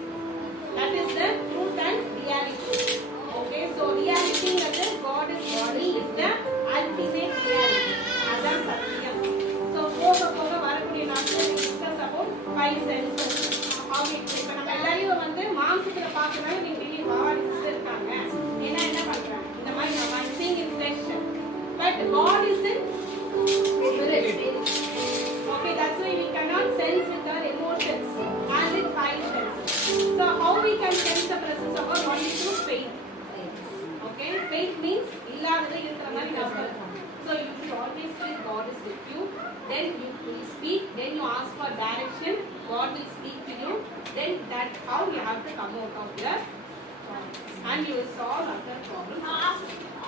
That is the truth and reality. Okay, so reality is God is body is the ultimate reality. அதான் சத்தியம். So போக வரக்கூடிய நாட்கள் discuss about 5 senses. இப்ப நம்ம எல்லாரையும் வந்து மாம்சத்துல பார்க்கறனால நீங்க வெளிய பாவாடி சிஸ்டர் இருக்காங்க. ஏன்னா என்ன பண்றாங்க? இந்த மாதிரி நம்ம seeing in flesh. But God is in spirit. Okay, that's why we cannot sense with our emotions and with 5 senses. So how we can sense the presence of God? Only through faith. Okay, faith means இல்லாதது இருக்கிற மாதிரி நம்புறது. So you should always feel God is with you. Then you will speak. Then you ask for direction. God will speak to you. Then that's how you have to come out of your and you will solve other problems.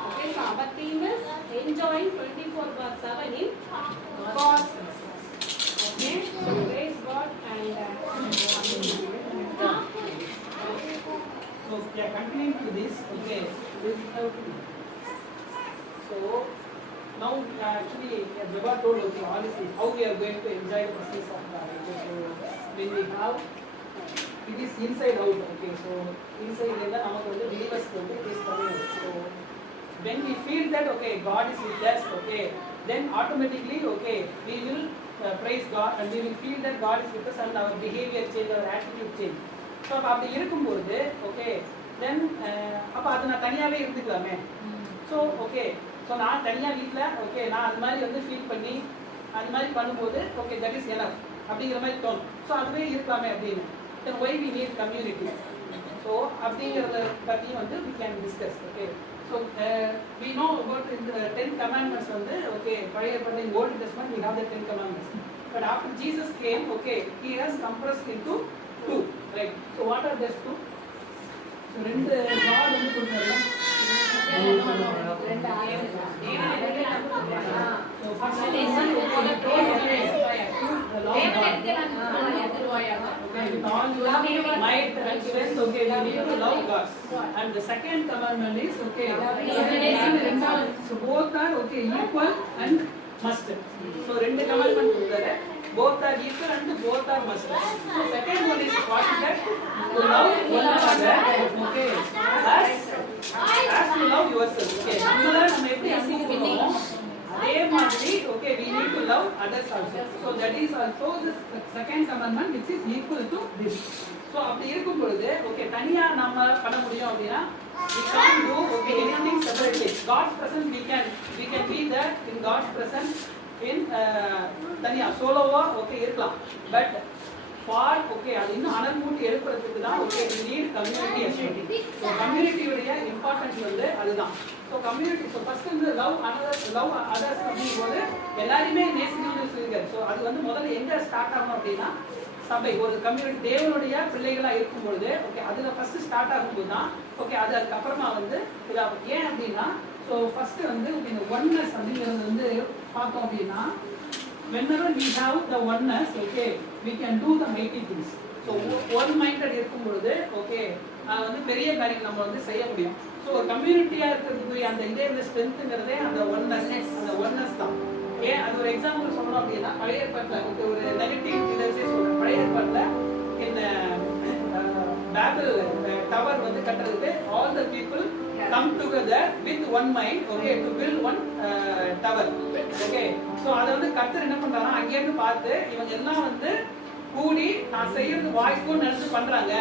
Okay, so our theme is enjoying 24/7 in God's presence. Okay, so praise God and So yeah, continuing to this, okay, this how to. So now actually Baba told okay, honestly how we are going to enjoy the presence of God. Okay, so when we have it is inside out. Okay, so inside illa namakku vandu believers ku vandu is coming. So when we feel that okay God is with us, okay, then automatically okay we will praise God and we will feel that God is with us and our behavior change, our attitude change. So அப்படி இருக்கும்போது okay then அப்போ அது நான் தனியாகவே இருந்துக்கலாமே. So okay so நான் தனியாக வீட்டில் okay நான் அது மாதிரி வந்து ஃபீல் பண்ணி அது மாதிரி பண்ணும்போது ஓகே தட் இஸ் எனஃப் அப்படிங்கிற மாதிரி தோணும். ஸோ அதுவே இருக்கலாமே அப்படின்னு then why we need community. So அப்படிங்கிறத பற்றியும் வந்து we can discuss. Okay so we know about இந்த 10 commandments வந்து ஓகே பழைய பண்ணி old testament we have the 10 commandments. But after Jesus came, okay, he has compressed into 2, right? So what are these 2? So ரெண்டு God வந்து கொடுத்தாருல. ரெண்டு ஆயர். So first one is the law of God. Okay, with all your might and strength. Okay, we need to love God. And the second commandment is okay. So both are okay, equal and must. So ரெண்டு commandment கொடுத்தாரு. Both are equal and both are must. So second one is what is that? To love one another. Okay. As you love yourself. Okay. நம்மள நம்ம எப்படி அன்பு கொடுக்கணும் அதே மாதிரி okay we need to love others also. So that is also the second commandment which is equal to this. So அப்படி இருக்கும் பொழுது okay தனியா நாம பண்ண முடியும் அப்படினா we can't do okay anything separately. God's presence we can be there in God's presence in தனியா சோலோவா okay இருக்கலாம். But for okay அது இன்னும் அனல் மூட்டி எழுப்புறதுக்கு தான் okay we need community activity. So community உடைய இம்பார்ட்டன்ஸ் வந்து அதுதான். So community so first வந்து love others அப்படிங்கும்போது எல்லாரையுமே நேசிக்கணும்னு சொல்லிருக்காரு. So அது வந்து முதல்ல எங்க ஸ்டார்ட் ஆகும் அப்படின்னா சபை ஒரு கம்யூனிட்டி தேவனுடைய பிள்ளைகளா இருக்கும் பொழுது ஓகே அதுல ஃபர்ஸ்ட் ஸ்டார்ட் ஆகும்போது தான் ஓகே அதுக்கு அப்புறமா வந்து இதாகும். ஏன் அப்படின்னா ஸோ ஃபர்ஸ்ட் வந்து இந்த ஒன்னஸ் அப்படிங்கிறது வந்து பார்த்தோம் அப்படின்னா whenever we have the oneness okay we can do the mighty things. So one minded இருக்கும் பொழுது ஓகே வந்து பெரிய காரியம் நம்ம வந்து செய்ய முடியும். ஸோ ஒரு கம்யூனிட்டியா இருக்கிறதுக்கு அந்த இதே ஸ்ட்ரென்த்ங்கிறதே அந்த ஒன்னஸ் தான். ஏன் அது ஒரு எக்ஸாம்பிள் சொல்லணும் அப்படின்னா பழைய ஏற்பாட்டில் ஒரு நெகட்டிவ் இதை சொல்றேன். பழைய ஏற்பாட்டில் இந்த பேபிள் டவர் வந்து கட்டுறதுக்கு all the people come together with one mind okay to build one tower okay. So அத வந்து கர்த்தர் என்ன பண்றாங்க அங்க இருந்து பார்த்து இவங்க எல்லாம் வந்து கூடி நான் செய்யறது வாய்ப்புன்னு நினைச்சு பண்றாங்க.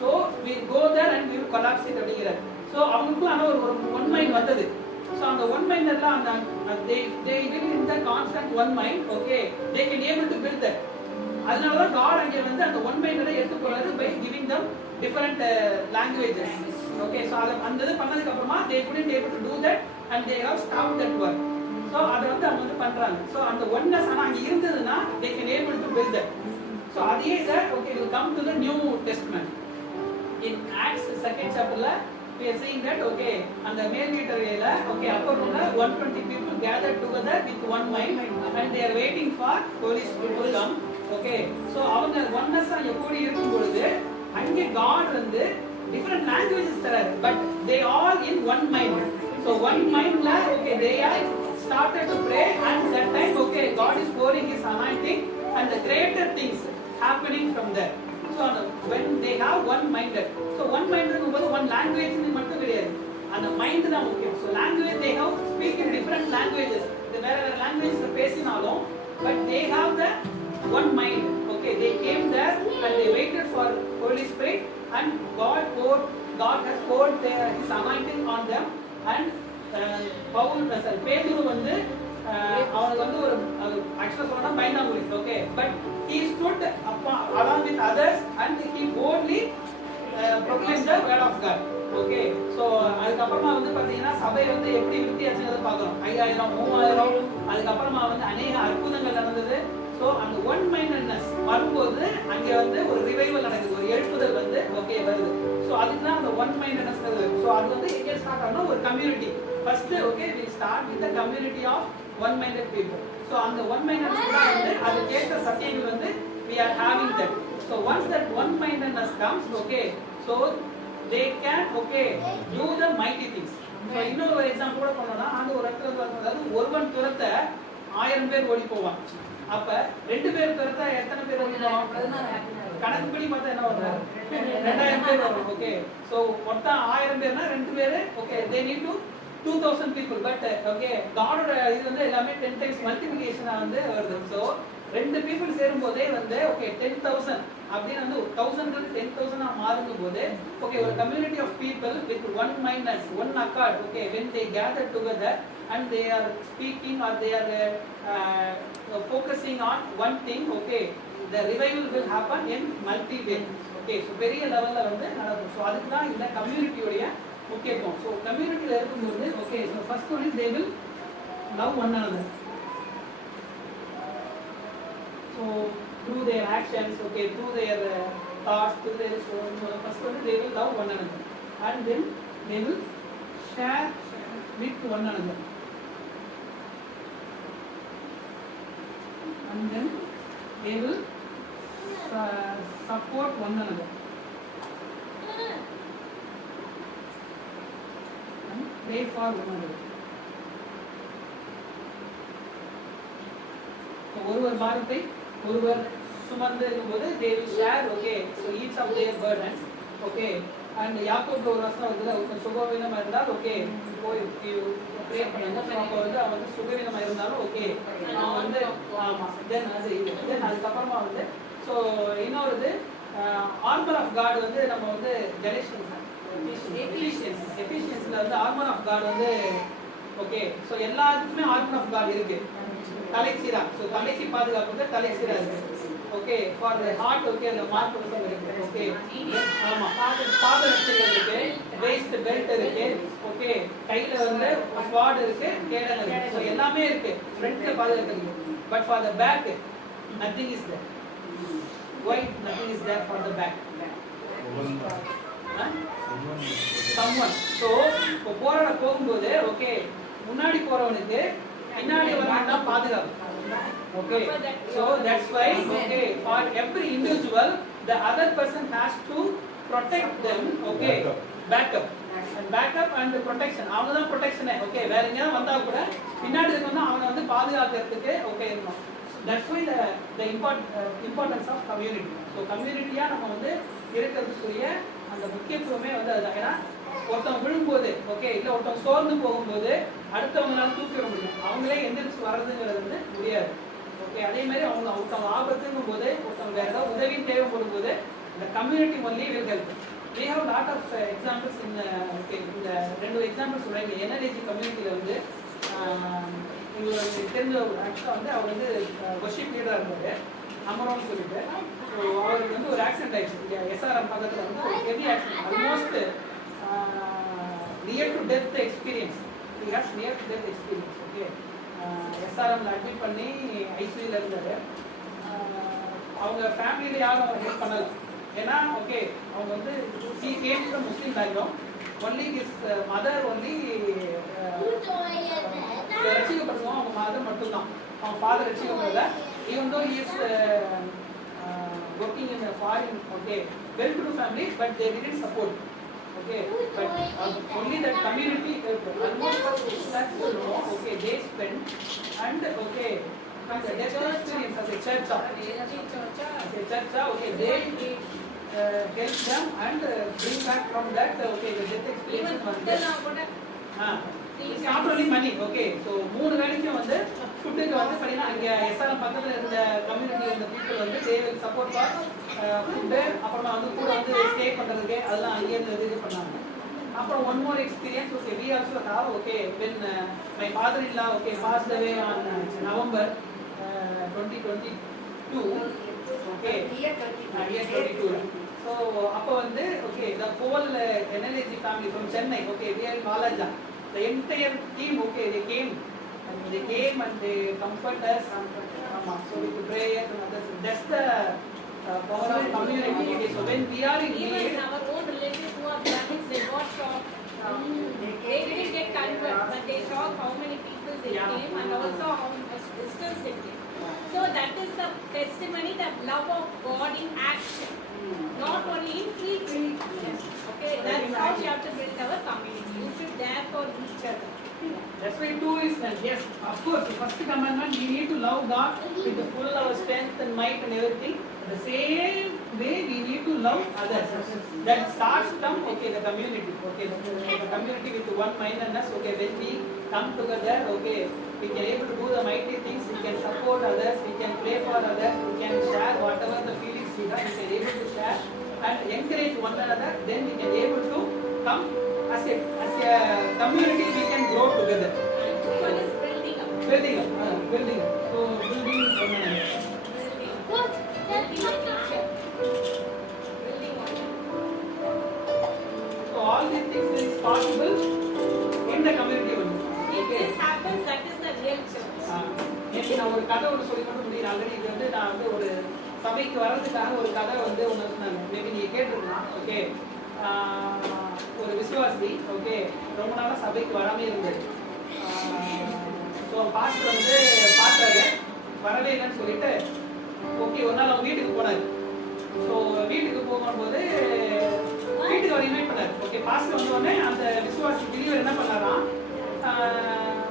So we go there and we will collapse it அப்படிங்கிறார். So அவங்களுக்குள்ள ஆனா ஒரு one mind வந்தது. So அந்த one mind எல்லாம் அந்த they live in the constant one mind okay they can able to build that. அதனால தான் God அங்க வந்து அந்த one mind எல்லாம் எடுத்து போறாரு by giving them different languages okay. So அந்த இது பண்ணதுக்கு அப்புறமா they couldn't able to do that and they have stopped that work. So அத வந்து அவங்க வந்து பண்றாங்க. So அந்த oneness ஆனா அங்க இருந்ததுன்னா they can able to build that. So அதே that okay will come to the New Testament in Acts 2nd chapterல we are saying that okay அந்த மேல் வீட்டறையில okay அப்பறோட 120 people gathered together with one mind and they are waiting for Holy Spirit to come okay. So அவங்க oneness ஆ எப்படி இருக்கும் பொழுது அங்கே God வந்து different languages தராரு but they all in one mind. So one mindல okay they are started to pray and that time okay God is pouring his anointing and the greater things happening from there. So when they have one minded so one minded இருக்கும்போது one language மட்டும் கிடையாது அந்த mind தான் முக்கியம். So language they have speak in different languages வேற languages பேசினாலும் but they have the one mind okay they came there and they waited for Holy Spirit and God has poured his anointing on them and பேதுரு வந்து அவனுக்கு வந்து ஒரு ஆக்சுவலா சொல்லணும்னா பயந்தாங்குழி okay but he stood along with others and he boldly proclaimed the word of God okay. So அதுக்கப்புறமா வந்து பாத்தீங்கன்னா சபை வந்து எப்படி வித்தியாசங்களை பார்க்கறோம் 5000 3000 அதுக்கப்புறமா வந்து அநேக அற்புதங்கள் நடந்தது. ஸோ அந்த ஒன் மைண்டட்னஸ் வரும்போது அங்கே வந்து ஒரு ரிவைவல் நடக்குது ஒரு எழுப்புதல் வந்து ஓகே வருது. ஸோ அதுக்கு தான் அந்த ஒன் மைண்டட்னஸ் வருது. ஸோ அது வந்து எங்கே ஸ்டார்ட் ஆகணும் ஒரு community first okay we start with the community of one minded people. So அந்த ஒன் மைண்டட்னஸ் தான் வந்து அதுக்கேற்ற சத்தியங்கள் வந்து we are having that. So once that one mindedness comes okay so they can okay do the mighty things. So இன்னொரு ஒரு example கூட பண்ணோம்னா அந்த ஒரு இடத்துல அதாவது ஒருவன் துரத்த 1000 பேர் ஓடி போவான். அப்ப 2 பேர் துரத்தா எத்தனை பேர் ஓடி போவான்? கணக்குப்படி பார்த்தா என்ன வரும் 2000 பேர் வரும் ஓகே. ஸோ மொத்தம் 1000 பேர்னா 2 பேர் okay they need to 2000 people but okay காடோட இது வந்து எல்லாமே 10 times மல்டிப்ளிகேஷனா வந்து வருது. ஸோ 2 people சேரும் போதே வந்து ஓகே 10,000 அப்படின்னு வந்து 1000 10,000 மாறும் போது ஓகே ஒரு community of people with one mindness one accord okay when they gather together and they are speaking or they are focusing on one thing okay the revival will happen in multi way okay. So பெரிய லெவல்ல வந்து நடக்கும். So அதுக்கு தான் இந்த கம்யூனிட்டியோட முக்கியத்துவம். So கம்யூனிட்டியில் இருக்கும்போது okay so first one is they will love one another. So through their actions okay through their thoughts through their soul first one they will love one another and then they will share with one another and then they will support one another. pray for womanhood. So ஒருவர் பாரத்தை ஒருவர் சுமந்து இருக்கும்போது they will share, okay, so each of their burdens, okay. And யாக்கோபு ஒரு வசனம் வருதுல, சுகவீனமா இருந்தால் ஓகே போய் ப்ரே பண்ணுங்க. அப்போ வந்து அவன் வந்து சுகவீனமா இருந்தாலும் ஓகே அவன் வந்து ஆமா தென் அதுக்கப்புறமா வந்து ஸோ இன்னொரு ஆர்மர் ஆஃப் காட் வந்து நம்ம வந்து எஃபிஷியன்ஸ்ல வந்து ஆர்மர் ஆஃப் காட் வந்து ஓகே. ஸோ எல்லாத்துக்குமே ஆர்மர் ஆஃப் காட் இருக்கு. தலைச்சீரா, ஸோ தலைச்சி பாதுகாப்புக்கு தலைச்சீரா இருக்கு. Okay for the heart okay அந்த மார்க்கெட்ஸ் இருக்கு. ஓகே ஆமா பாதரட்சைகள் இருக்கு, வேஸ்ட் பெல்ட் இருக்கு, ஓகே கையில வந்து ஸ்வார்ட் இருக்கு, கேடல் இருக்கு. ஸோ எல்லாமே இருக்கு ஃப்ரண்ட்ல பாதுகாக்கிறது. But for the back nothing is there. Why nothing is there for the back? Someone. So போராட போகும்போது ஓகே முன்னாடி போறவனுக்கு பின்னாடி வரவனா பாதுகாப்பு. Okay, so that's why okay for every individual the other person has to protect them. Okay, backup and protection. அவங்க தான் protection. Okay, வேற எங்கயாவது வந்தா கூட பின்னாடி இருக்கவங்க அவனை வந்து பாதுகாக்கிறதுக்கு ஓகே இருக்கணும். That's why the importance of community. So community-யா நம்ம வந்து இருக்கிறதுக்குரிய அந்த முக்கியத்துவமே வந்து அதுதான். ஏன்னா ஒருத்தவங்க விழும்போது ஓகே இல்லை ஒருத்தவங்க சோர்ந்து போகும்போது அடுத்தவங்களால தூக்கிட முடியும், அவங்களே எந்திரிச்சு வர்றதுங்கிறது வந்து முடியாது. ஓகே அதே மாதிரி ஒருத்தவங்க ஆபத்துங்கும் போது ஒருத்தவங்க வேற ஏதாவது உதவி தேவைப்படும் போது இந்த community only will help. We have lot of examples in இந்த 2 எக்ஸாம்பிள்ஸ் சொல்றேன். NLG கம்யூனிட்டியில் வந்து உங்களுக்கு தெரிஞ்ச ஆக்சுவலாக வந்து அவர் வந்து வர்ஷிப் லீடராக இருந்தார் அமரோன்னு சொல்லிட்டு. ஸோ அவருக்கு வந்து ஒரு ஆக்சிடென்ட் ஆயிடுச்சு இங்கே SRM பக்கத்தில் வந்து ஒரு heavy accident, almost near to death experience. He has near to death experience. Okay SRMல அட்மிட் பண்ணி ஐசியூவில் இருந்தார். அவங்க ஃபேமிலியில் யாரும் அவர் ஹெல்ப் பண்ணலை. ஏன்னா ஓகே அவங்க வந்து he came from Muslim background. Only his mother only ரசிக்கப்படுவோம் அவங்க மதர் மட்டும்தான், அவங்க father ரசிக்கப்படல. even though he is working in a foreign okay well to do family but they didn't support. Okay but only that community almost okay they spend and okay from the death experience as a church okay they help them and bring back from that okay the death experience it's not only money. Okay so 3 வேளைக்கும் வந்து ஃபுட்டுக்கு வந்து பார்த்தீங்கன்னா அங்கே SRM பக்கத்தில் இருந்த community இருந்த people வந்து they will support for food, அப்புறமா வந்து கூட வந்து ஸ்டே பண்ணுறதுக்கு அதெல்லாம் அங்கேருந்து இது பண்ணாங்க. அப்புறம் one more experience okay we also have okay when my father-in-law okay passed away on November 2022 okay year 22. So அப்போ வந்து okay the whole NLG family from Chennai okay we are in Valaja, the entire team okay they came and they comfort us so with prayers and others. That's the power of community. Okay so when we are in even need, our own relatives who are Brahmins, they got shocked. They didn't get convert, but they shocked how many people they came and also how much distance they came. So that is the testimony, the love of God in action, not only in preaching. Okay, that's how we have to build our community. You should dare for each other. that's why 2 is that yes of course the first commandment we need to love God with the full our strength and might and everything. The same way we need to love others. That starts from okay the community okay the community with one mindedness. Okay when we come together okay we can able to do the mighty things, we can support others, we can pray for others, we can share whatever the feelings we have, we can able to share and encourage one another. Then we can able to come as a community, we can grow together. One is building up. So building one another. Building a picture. Building one. So all these things is possible in the community only. If this happens, that is the real church. நேற்று நான் ஒரு கதை ஒன்று சொல்லி கொண்டு முடியும். Already இது வந்து நான் வந்து ஒரு சபைக்கு வர்றதுக்காக ஒரு கதை வந்து ஒன்று சொன்னாங்க. மேபி நீங்கள் கேட்டிருக்கலாம். ஓகே ஒரு விசுவாசி ஓகே ரொம்ப நாளாக சபைக்கு வராமே இருந்தது. ஸோ பாஸ்டர் வந்து பார்த்தாரு வரவே இல்லைன்னு சொல்லிட்டு ஓகே ஒரு நாள் அவங்க வீட்டுக்கு போனார். ஸோ வீட்டுக்கு போகும்போது வீட்டுக்கு அவர் இன்வைட் பண்ணாரு. ஓகே, பாஸ்டர் வந்த உடனே அந்த விசுவாசி பிலீவர் என்ன பண்ணாராம்,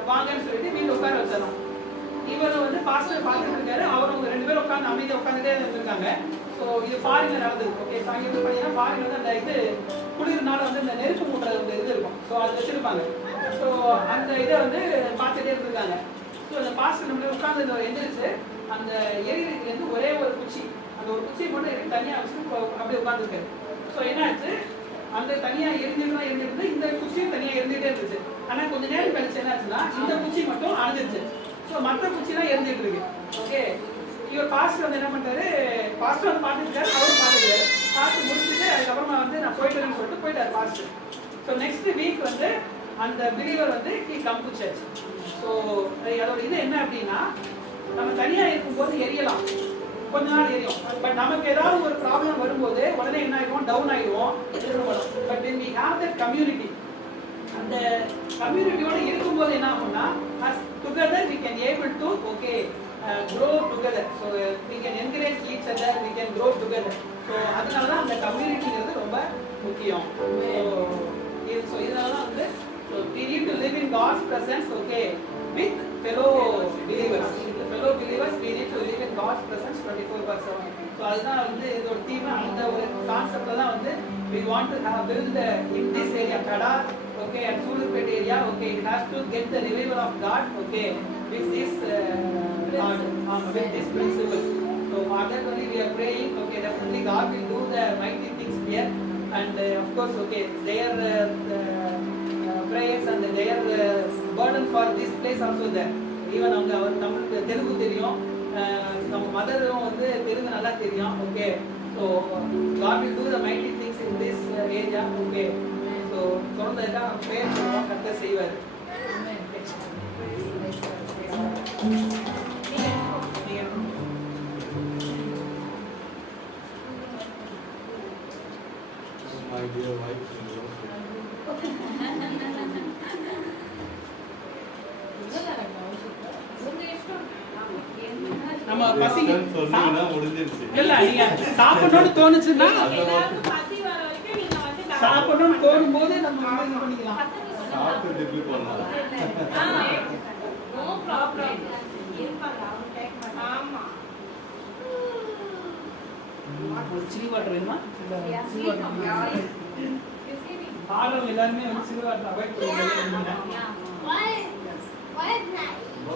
வாங்கன்னு சொல்லிட்டு வீட்டில் உட்கார வச்சாராம். இவர் வந்து பாஸ்டர் பார்த்துட்டு இருக்காரு. அவங்க 2 பேரும் உட்காந்து அமைதியாக உட்காந்துட்டே இருந்திருக்காங்க. ஸோ இது ஃபாரின்ல நடந்தது. ஓகே, அங்கே வந்து பார்த்தீங்கன்னா ஃபாரின்ல வந்து அந்த இது குளிர்னால வந்து இந்த நெருப்பு மூட்டுற ஒரு இது இருக்கும். ஸோ அது வச்சிருப்பாங்க. ஸோ அந்த இதை வந்து பார்த்துட்டே இருந்திருக்காங்க. ஸோ அந்த பாஸ்டர் நம்மளே உட்காந்து எந்திரிச்சு அந்த எரியிலேருந்து ஒரே ஒரு குச்சி, அந்த ஒரு குச்சியை மட்டும் தனியாக வச்சு அப்படியே உட்காந்துருக்காரு. ஸோ என்னாச்சு, அந்த தனியாக எரிஞ்சிருந்து இந்த குச்சியும் தனியாக எரிஞ்சுட்டே இருந்துச்சு. ஆனால் கொஞ்சம் நேரம் கழிச்சு என்னாச்சுன்னா இந்த குச்சி மட்டும் அணைஞ்சிருச்சு. ஸோ மற்ற குச்சிலாம் எரிஞ்சிட்டு இருக்கு. ஓகே, இவர் பாஸ்டர் வந்து என்ன பண்ணிட்டாரு, பாஸ்டர் வந்து பார்த்துருக்காரு, அவரும் பார்த்துருக்காரு. பார்த்து முடிச்சுட்டு அதுக்கப்புறமா வந்து நான் போயிட்டுறேன்னு சொல்லிட்டு போயிட்டார் பாஸ்டர். ஸோ நெக்ஸ்ட் வீக் வந்து அந்த பிலீவர் வந்து கம் டு சர்ச். ஸோ அதோட இது என்ன அப்படின்னா, நம்ம தனியாக இருக்கும்போது எரியலாம், கொஞ்ச நாள் எரியும். பட் நமக்கு ஏதாவது ஒரு ப்ராப்ளம் வரும்போது உடனே என்ன ஆகிடுவோம், டவுன் ஆகிடுவோம், திரும்பணும். But when we have that community, அந்த கம்யூனிட்டியோட இருக்கும்போது என்ன ஆகும்னா, together we can able to grow together. So we can encourage each other, we can grow together. So அதனால தான் அந்த கம்யூனிட்டிங்கிறது ரொம்ப முக்கியம். ஸோ இதனால தான் வந்து we need to live in God's presence, okay, with fellow believers. With fellow believers we need to live in God's presence 24/7. So அதுதான் வந்து இதோட தீம். அந்த ஒரு கான்செப்ட்ல தான் வந்து we want to have build in this area, Kada, okay, at Sulurpet area, okay, it has to get the revival of God, okay, with this with this principles. So for that only we are praying, okay, definitely God will do the mighty things here. And of course, okay, their prayers and their burden for this place also there. Even அவங்க நம்மளுக்கு தெலுங்கு தெரியும், நம்ம மதரும் வந்து தெலுங்கு நல்லா தெரியும். Okay, so God will do the mighty things in this area. Okay, so தொடர்ந்து எல்லாம் prayer பண்ணுவோம், கர்த்தர் செய்வார். My dear wife, நம்ம பசி சொன்னீங்கன்னா முடிஞ்சிருச்சு. இல்ல, நீங்க சாப்பிடணும்னு தோணுச்சுன்னா எல்லாருக்கும் பசி வர வரைக்கும் நீங்க வந்து சாப்பிடணும்னு தோணும்போது நம்ம இது பண்ணிக்கலாம். சாப்பிட்டு திருப்பி பண்ணலாம். No problem. இருப்பாங்க, அவங்க கேட்க மாட்டாங்க. ஆமா, ஒரு சில்லி வாட்டர் வேணுமா? Yeah, chilly water. ஆளுங்க எல்லாருமே வந்து சில்லி வாட்டர் அவாய்ட் பண்ணுவாங்க.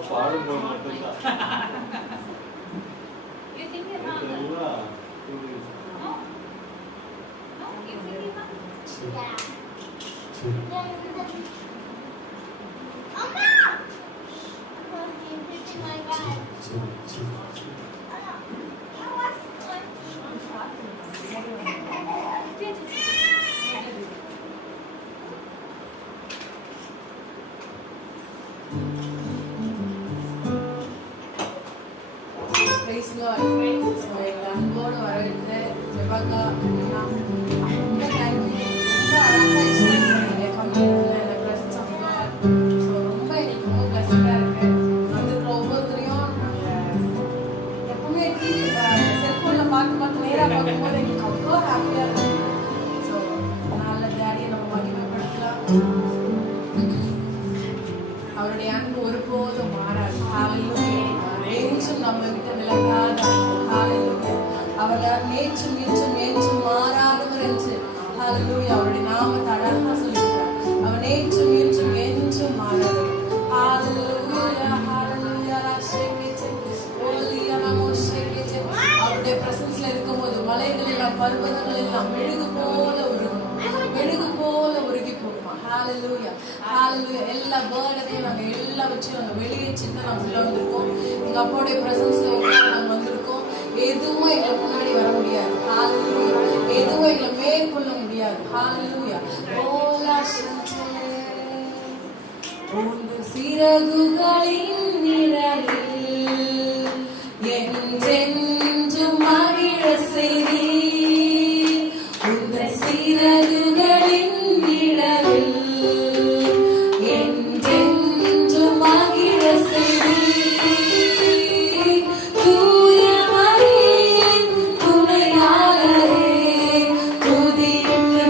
பாடும்போது மட்டும்தான். You think you're wrong? எல்லாம் No. No, you think you're wrong? Praise Lord. So, எங்க அன்போடு வரவேற்று ஜெபக்கா அண்ணா ரொம்ப தேங்க்யூ. ரொம்ப அழகா எக்ஸ்பிளைன் பண்ணீங்க கம்யூனிட்டியில் இந்த பிரசன்ஸ் ஆஃப் காட். ஸோ ரொம்ப எங்களுக்கு ரொம்ப பிளஸ்டாக இருக்கு. வந்துருக்கிற ஒவ்வொருத்தரையும் நாங்கள் எப்பவுமே செல்ஃபோனில் பார்த்து நேராக பார்க்கும்போது எங்களுக்கு அவ்வளோ ஹாப்பியாக இருக்கும். ஸோ நல்ல டேடியை நம்ம மகிமைப்படுத்தலாம். அவருடைய அன்பு ஒருபோதும் மாறாது. நேற்றும் நம்ம கிட்ட விலகாத அவர் நேற்றும் இன்றும் மாறாதவர் என்று ஹல்லேலூயா அவருடைய நாமத்தை அழகா சொல்லியிருக்கிறார். அவர் நேற்றும் இன்றும் மாறாதவர். ஹல்லேலூயா ஹல்லேலூயா அவருடைய பிரசன்ஸ்ல இருக்கும்போது மலைகள் எல்லாம் பர்வதங்கள் எல்லாம் மெழுகு போல உருகி போகுமா. ஹல்லேலூயா ஹல்லேலூயா. எல்லா பேர்டையும் நாங்கள் எல்லாவற்றையும் நாங்கள் வெளியேற்றிட்டு நாங்கள் உள்ள வந்திருக்கோம். எங்கள் அப்பாவுடைய பிரசன்ஸ்ல நாங்கள் வந்திருக்கோம். எதுவும் எங்களை முன்னாடி வர முடியாது. ஹல்லேலூயா. எதுவும் எங்களை மேற்கொள்ள முடியாது. ஹல்லேலூயா. ஓலா உங்கள் சிறகுகளின் நிழலில் என்றென்றும் மகிழ செய்தீர். உங்கள் சிறகுகளின் நிழலில் என்றென்றும் மகிழ செய்தீர். தூயவரே துணையாளரே துதிக்கு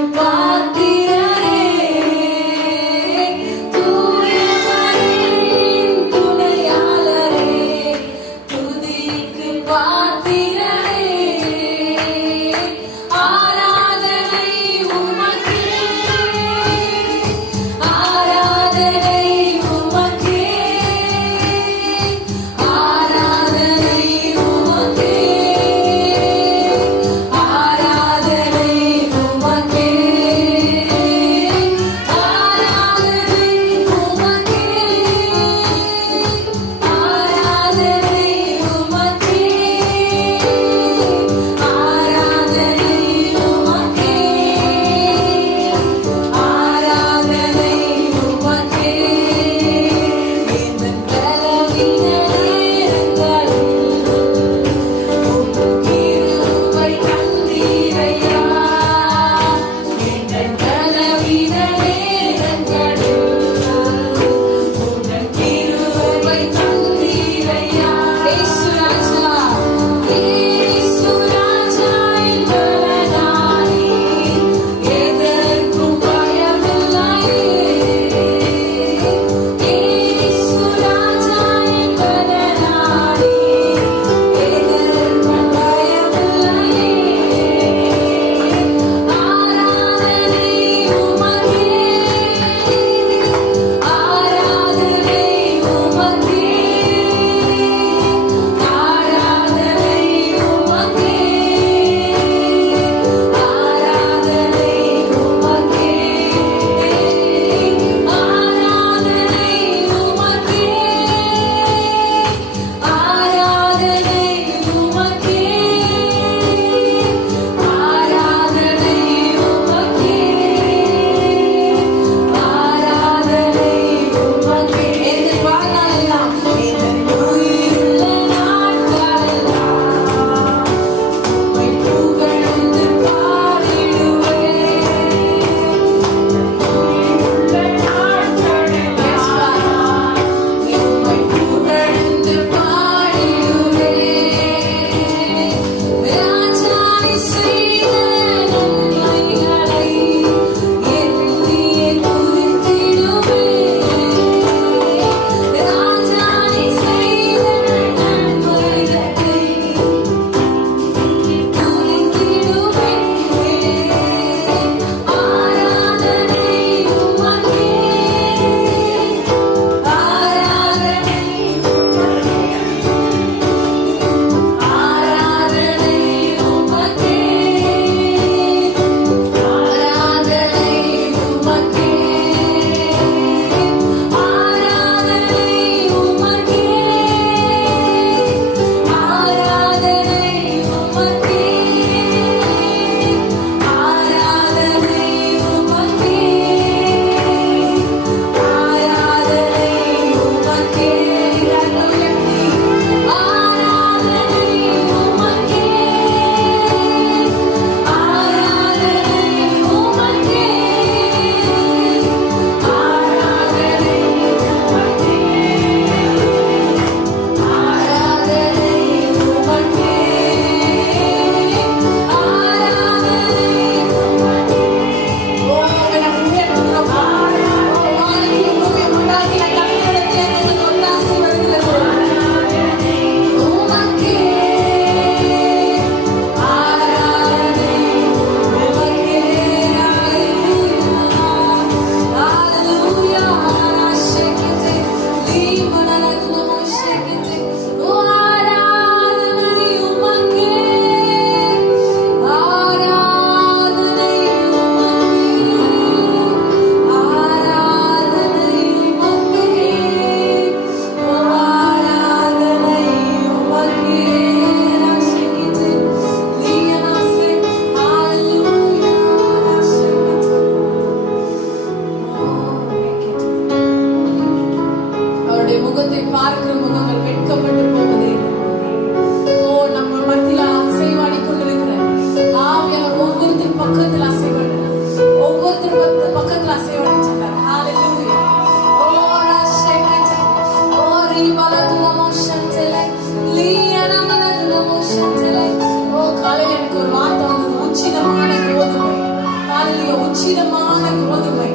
உச்சிதமான கோதுமை.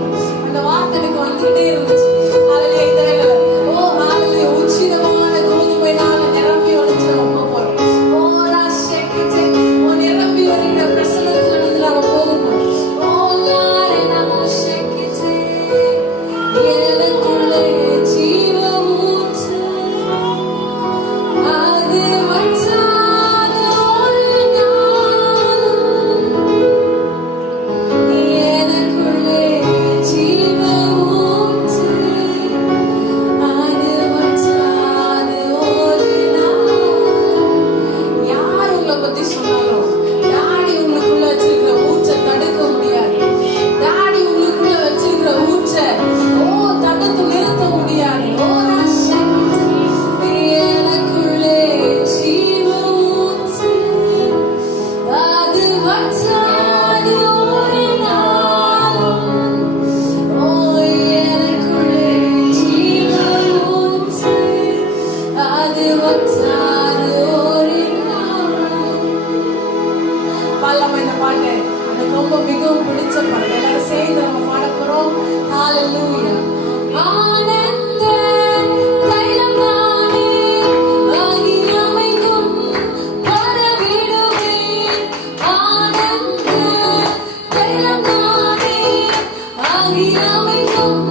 அந்த வார்த்தை எனக்கு வந்துகிட்டே இருந்துச்சு. ஹalleluya. இந்த வேளையில ஓ ஹalleluya உச்சிதமான கோதுமைனால நிரம்பி வழிஞ்சு நம்ம போறோம். ஓ ராஷேக்கிட்டே ஓ நிரம்பி வழிகிற பிரசன்னத்துல இருந்து நம்ம போகணும். ஓ லாரே நமோ ஷேக்கிட்டே எனக்குள்ளே ஜீவ ஊற்று அது வற்றாத ஒரு நாளும் எனக்குள்ளே ஜீவ ஊற்று அது வற்றாத ஒரு நாளும். யார் உங்களை பத்தி சொன்னாலும் டாடி உங்களுக்குள்ள வச்சிருக்கிற ஊற்றை தடுக்க முடியாது. டாடி உங்களுக்குள்ள வச்சிருக்கிற ஊற்றை தடுத்து நிறுத்த முடியாது. எனக்குள்ளே ஜீவ ஊற்று அது வற்றாத ஒரு நாளும். எனக்குள்ளே ஜீவ ஊற்று அது வற்றாத ஒரு நாளும். பாடலாமா இந்த பாட்டு? எனக்கு ரொம்ப மிகவும் பிடிச்ச பாட்டு. எல்லாரும் சேர்ந்து நம்ம பாட போறோம். ஹalleluya. ஆனந்த தைலம் நானே ஆகி அமைக்கும் வரவிடுவேன். ஆனந்த தைலம் நானே ஆகி அமைக்கும்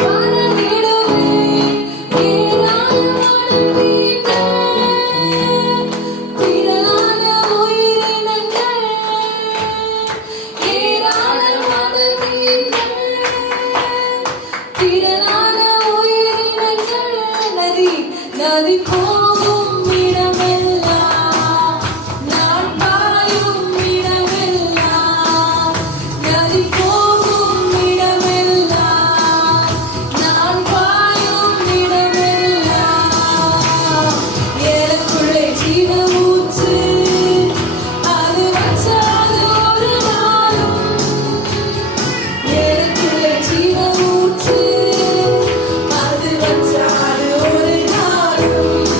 வரவிடுவேன். ஏராளமான மீன்கள் திரளான உயிரினங்கள் ஏராளமான மீன்கள் திரளான உயிரினங்கள் நதி போகும் இடமெல்லாம் நான் பாயும் இடமெல்லாம் நதி போகும் இடமெல்லாம் நான் பாயும் இடமெல்லாம் எனக்குள்ளே ஜீவ ஊற்று அது வற்றாத ஒரு நாளும். எனக்குள்ளே ஜீவ ஊற்று அது வற்றாத ஒரு நாளும்.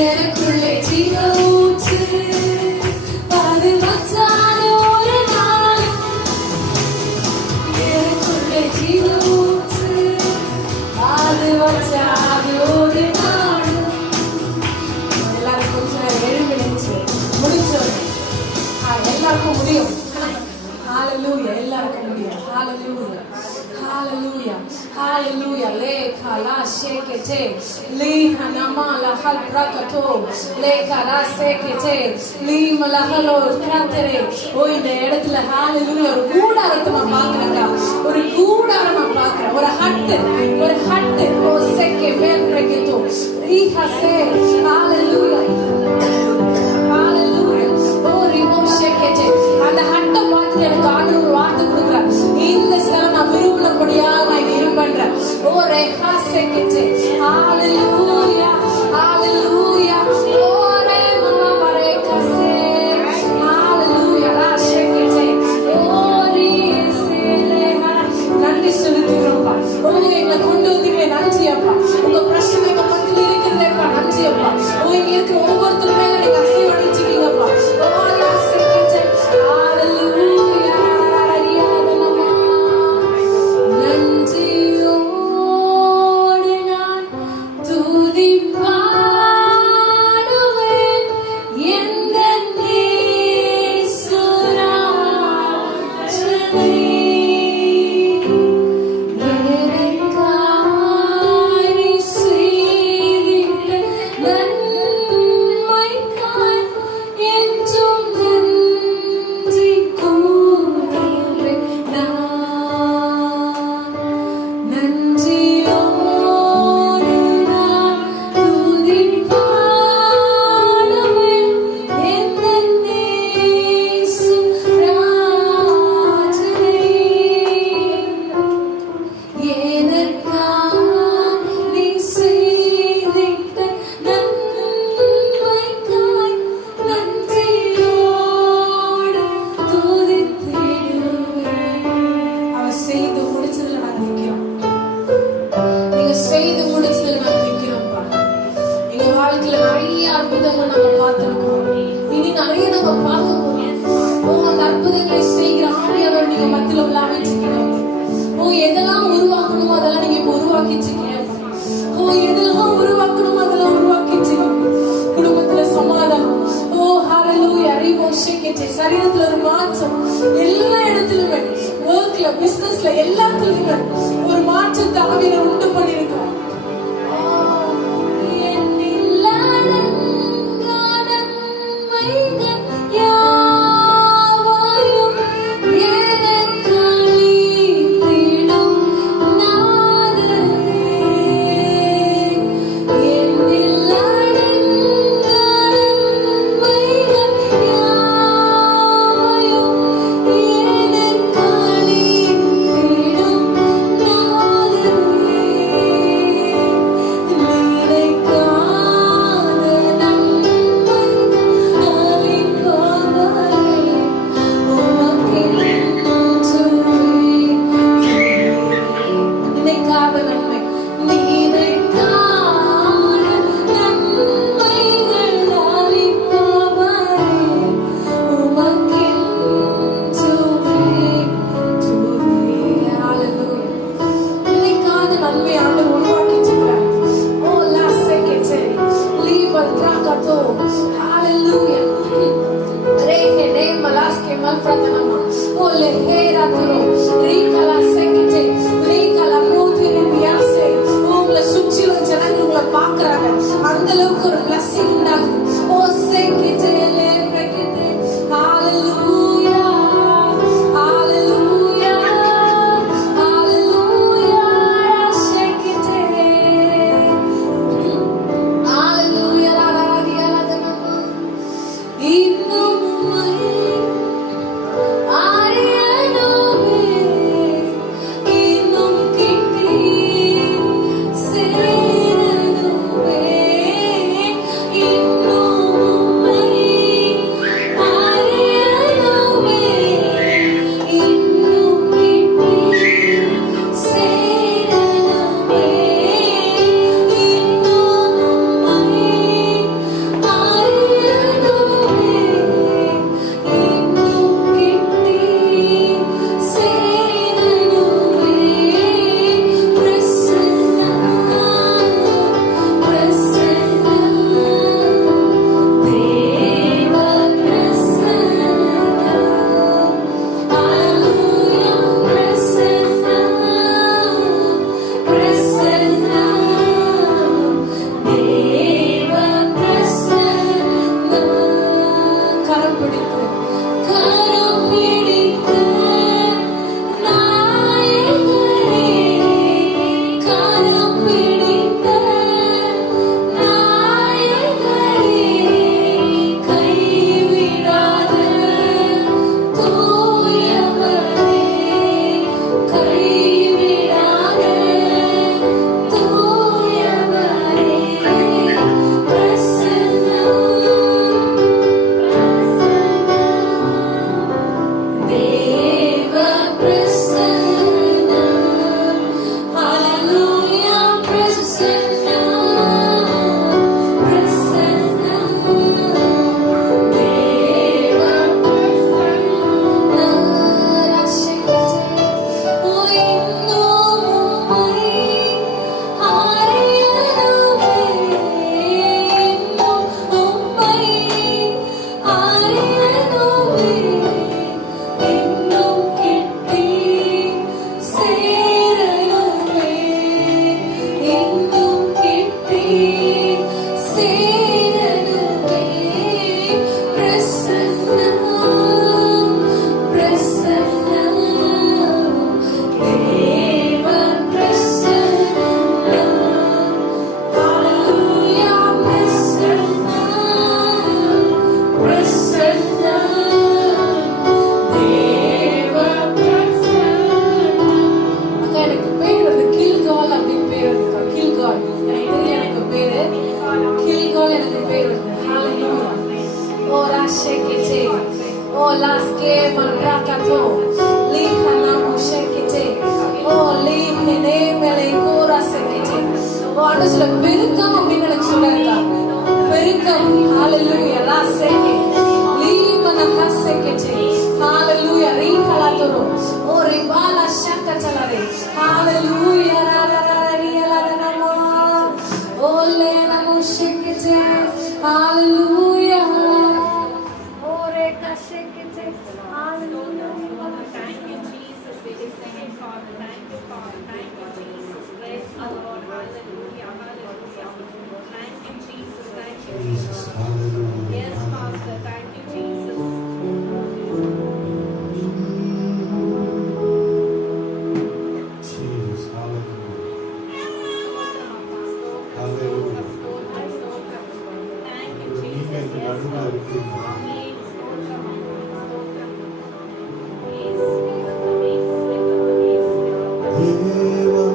எனக்குள்ளே ஜீவ ஊற்று அது வச்சாது ஒரு நாள் எனக்குள்ளே ஜீவ ஊற்று அது வச்சாது ஒரு நாள் எல்லாரும் கொஞ்சம் எழுந்து நின்று முடிச்சோம் எல்லாருக்கும் முடியும் Hallelujah எல்லாருக்கும் முடியும் Hallelujah Hallelujah Hallelujah leka la shekete liha namala hal brakato leka la sekete lima la halo kantere ஓ இந்த இடத்துல Hallelujah ஒரு கூடாரத்தை நான் பார்க்கறேன்டா ஒரு கூடாரம் நான் பார்க்கறேன் ஒரு ஹட் ஓ செக்கே மேல் பிரகேதோ liha se Hallelujah அந்த ஹட்டை பார்த்துட்டு எனக்கு ஆண்டு ஒரு வார்த்தை கொடுக்குறார் இந்த ஸ்தலம் நான் விரும்பினபடியா நான் இருப்பேன் ஓ ரேஹா செக்கெச்சே ஹalleluya ஹalleluya ஓ ரே மமா பரேகா சே ஹalleluya ரா செக்கெச்சே ஓ ரீ சேலே நன்றி செலுத்துகிறோம்ப்பா ஓ எங்களை கொண்டு வந்தீங்க நன்றி அப்பா உங்க பிரச்சனை எங்க பக்கத்துல இருக்குதேப்பா நன்றி அப்பா ஓ இங்க இருக்கிற ஒவ்வொருத்தரும் மேல நீங்க அசைவடிச்சிட்டீங்கப்பா ஓ சரீரத்துல ஒரு மாற்றம் எல்லா இடத்துலயுமே ஒர்க்ல பிசினஸ்ல எல்லாத்துலயுமே ஒரு மாற்றத்தை ஆவியில உண்டு பண்ணிருக்கோம் shekete. Oh, laske marakato. Lihana mushekete. Oh, lihene melekora sekete. Oh, அன்னு சொல்ல பெருக்கம் அப்படின்னு எனக்கு சொல்லிருக்கா. பெருக்கம். Hallelujah. Laseke. Limana hasekete. Hallelujah. Rikalatoro. Oh, ribala shakatalare. Hallelujah. Oh, lena mushekete. Hallelujah. Oh, reka shekete. Hallelujah. Thank you, Jesus. We just sing it, Father. Thank you, Father. Thank you, Jesus. Praise the Lord. Hallelujah. Hallelujah. Thank you, Jesus. Thank you, Jesus. Yes, Master. Thank you, Jesus. Jesus, hallelujah. Hallelujah. Thank you, நீங்க Jesus. இந்த Yes, நடுவுல Lord. இருக்கீங்க. Amen. Stotram, stotram. Yes, yes, yes, yes. தேவா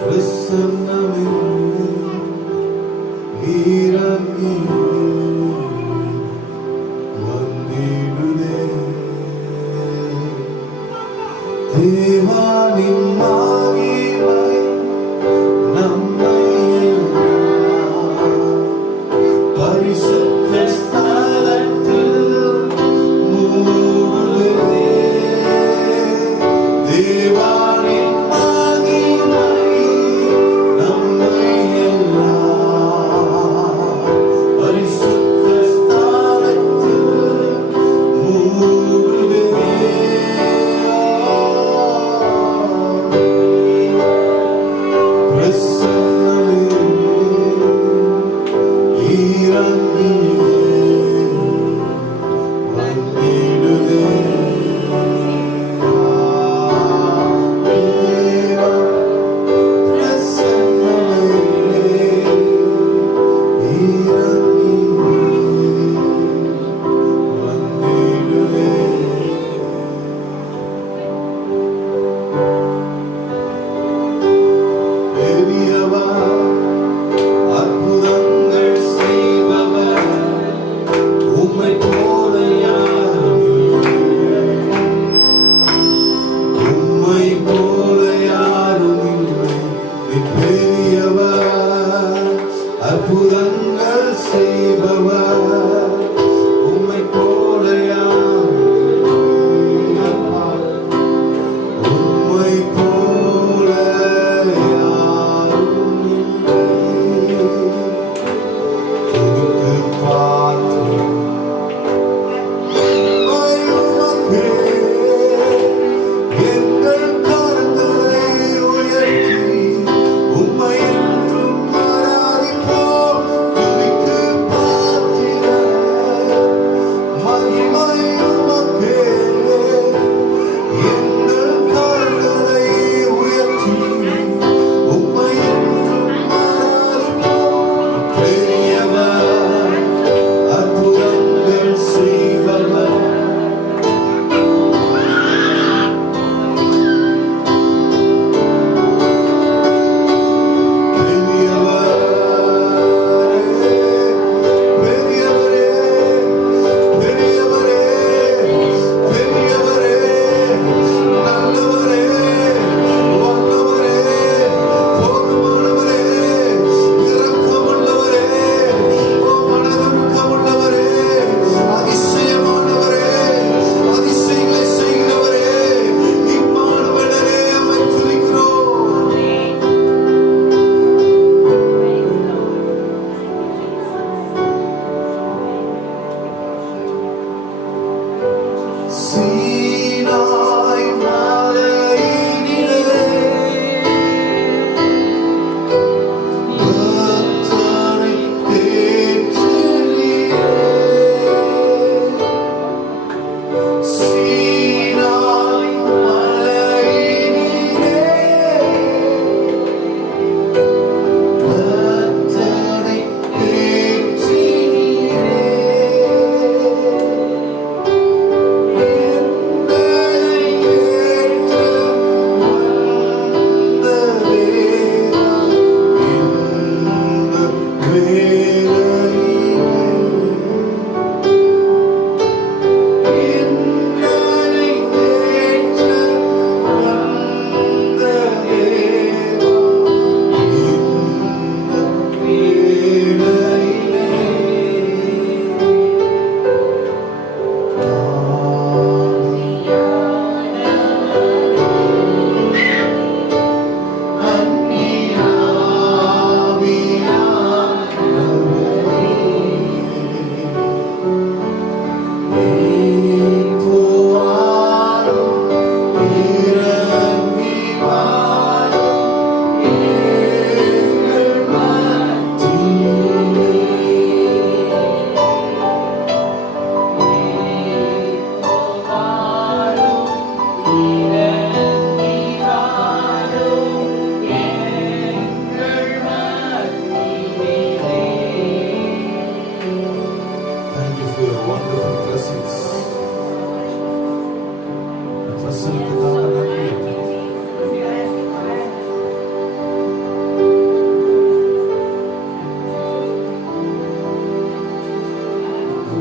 பிரசன்னமே இறங்கி வந்திடுதே. தேவானின் மகிமை நம்மை எல்லாம் பரிசுத்த ஸ்தலத்தில் மூடுதே. தேவானின் மகிமை நம்மை எல்லாம் பரிசுத்த ஸ்தலத்தில் மூடுதே. பிரசன்னமே இறங்கி வந்திடுதே. தேவா பிரசன்னமே இறங்கி வந்திடுதே. பெரியவர் அற்புதங்கள் செய்பவர் உம்மை போல யாரும் இல்லை. உம்மை போல யாரும் இல்லை. நீ பெரியவர் அற்புதங்கள் செய்பவர் உம்மை போல யாரும் இல்லை. உம்மை போல யாரும் இல்லை. துதித்து பார்த்தோம் உம்மை எங்கள் கரங்களை உயர்த்தி உம்மை என்றும் ஆராதிப்போம். துதித்து பார்த்தோம்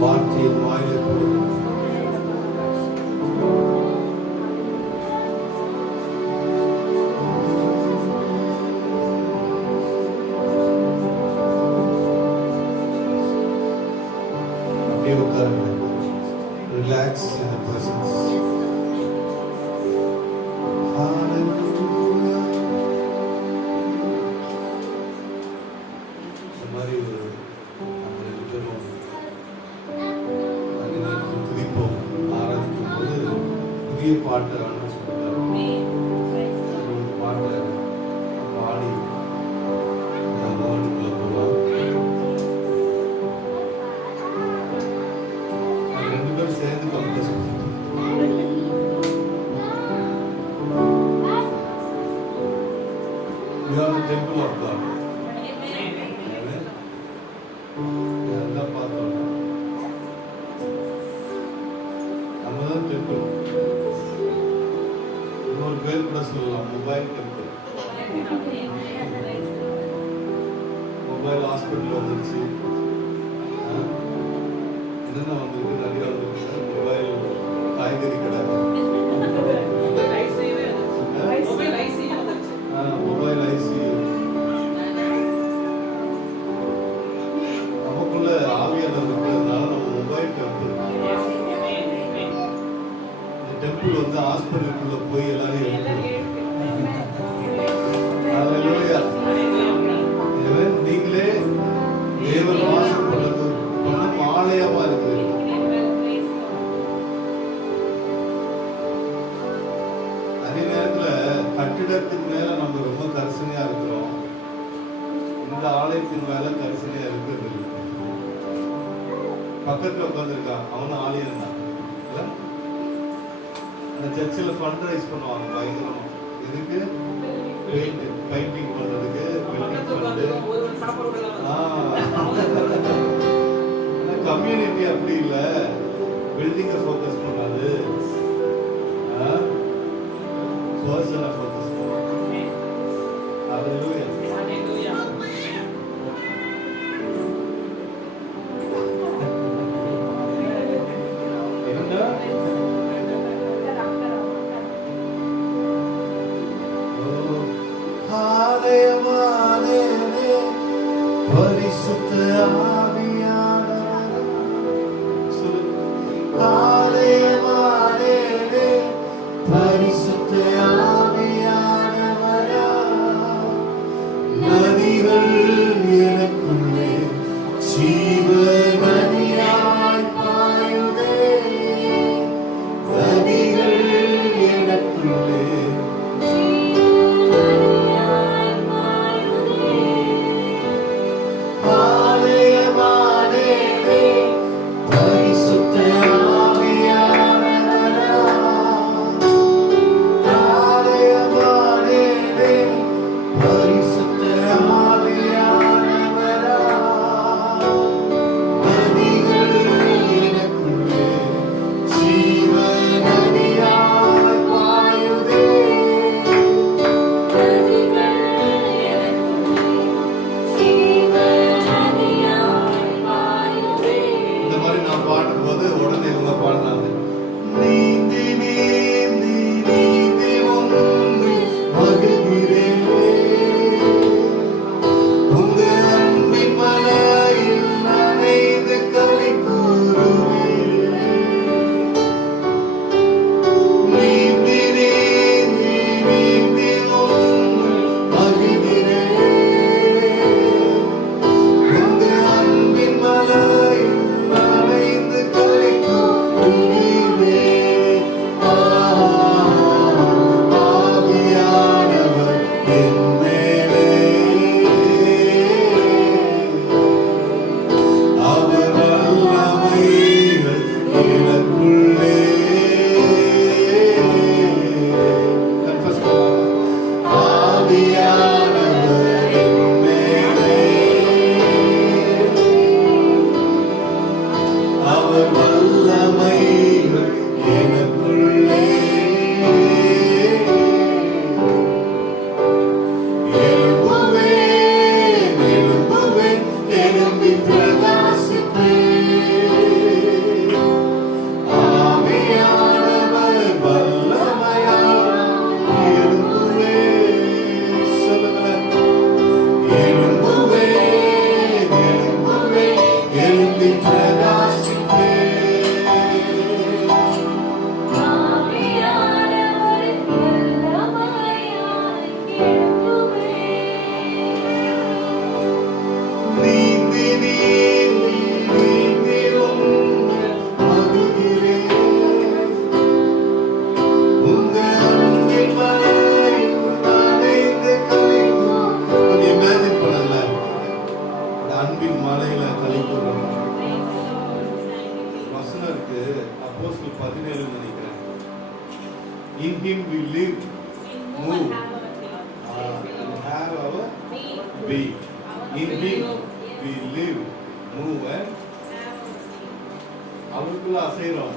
வார்த்தையின் வாயிலை போடுங்க. அப்படியே உட்காருங்க. Relax in the presence. Hallelujah. இந்த மாதிரி ஒரு நம்ம ரெண்டு பேரும் அந்த நேரத்தில் துதிப்போம், ஆராதிக்கும் போது புதிய பாட்டு ஆண்டு சொல்றாரு. ஒரு பாட்டை பாடி அந்த வேர்டுக்குள்ள போகலாம். ரெண்டு பேரும் சேர்ந்து கம்ப்ளீட் சொல்லுவோம். We are the temple of God. Amen. இதெல்லாம் பார்த்தோம். நம்ம தான் டெம்பிள். இன்னொரு பேர் கூட சொல்லலாம், மொபைல் டெம்பிள். மொபைல் ஹாஸ்பிட்டல் வந்துருச்சு. என்னென்ன வந்திருக்கு? நிறைய வந்துருக்கு. மொபைல் காய்கறி கடை, மொபைல் ஐசியூ. நமக்குள்ள ஆவியானவர் இருக்கிறதுனால நம்ம மொபைல் டெம்பிள். இந்த டெம்பிள் வந்து ஹாஸ்பிட்டலுக்குள்ள போய் எல்லாரையும் ஹல்லேலூயா. தேவன் நீங்களே தேவன் வாசம் பண்ணது பண்ணும் ஆலயமா இருக்கு. அதே நேரத்துல கட்டிடத்துக்கு மேல நம்ம ரொம்ப கரிசனையா இருக்கிறோம். இந்த ஆலயத்தின் மேல கரிசனையா இருக்கிறது இல்லை. பக்கத்துல உட்காந்துருக்கான், அவனும் ஆலயம் தான். அந்த சர்ச்சில் ஃபண்ட் ரைஸ் பண்ணுவாங்க பயங்கரமா. இதுக்கு பெயிண்டிங் பண்றதுக்கு கம்யூனிட்டி அப்படி இல்ல, பில்டிங்கை ஃபோக்கஸ் பண்ணாது, பர்சனை ஃபோக்கஸ் பண்ணாது. ஹல்லேலூயா. என்னடா ஆலயமானேனே பரிசுத்த ஆவியானவரே. சொல்லு. ஆலயமானேனே பரிசுத்த ஆவியானவரே. நதிகள் எனக்குள்ளே ஜீவ நதியாய் பாயுதே. நதிகள் எனக்குள்ளே ஆலயமானேனே பரிசுத்த ஆவியானவரே. ஆலயமானேனே பரிசுத்த ஆவியானவரே. காலையில கழிப்புறோம். Praise the Lord. Thank you. வசனம் இருக்கு, அப்போஸ்தலர் 17 நினைக்கிறேன். In him we live, In whom move, I have our being. Praise the and Lord. have our Being. being. Our In being. him we live, move and Have our being. அவருக்குள்ள அசைறோம்.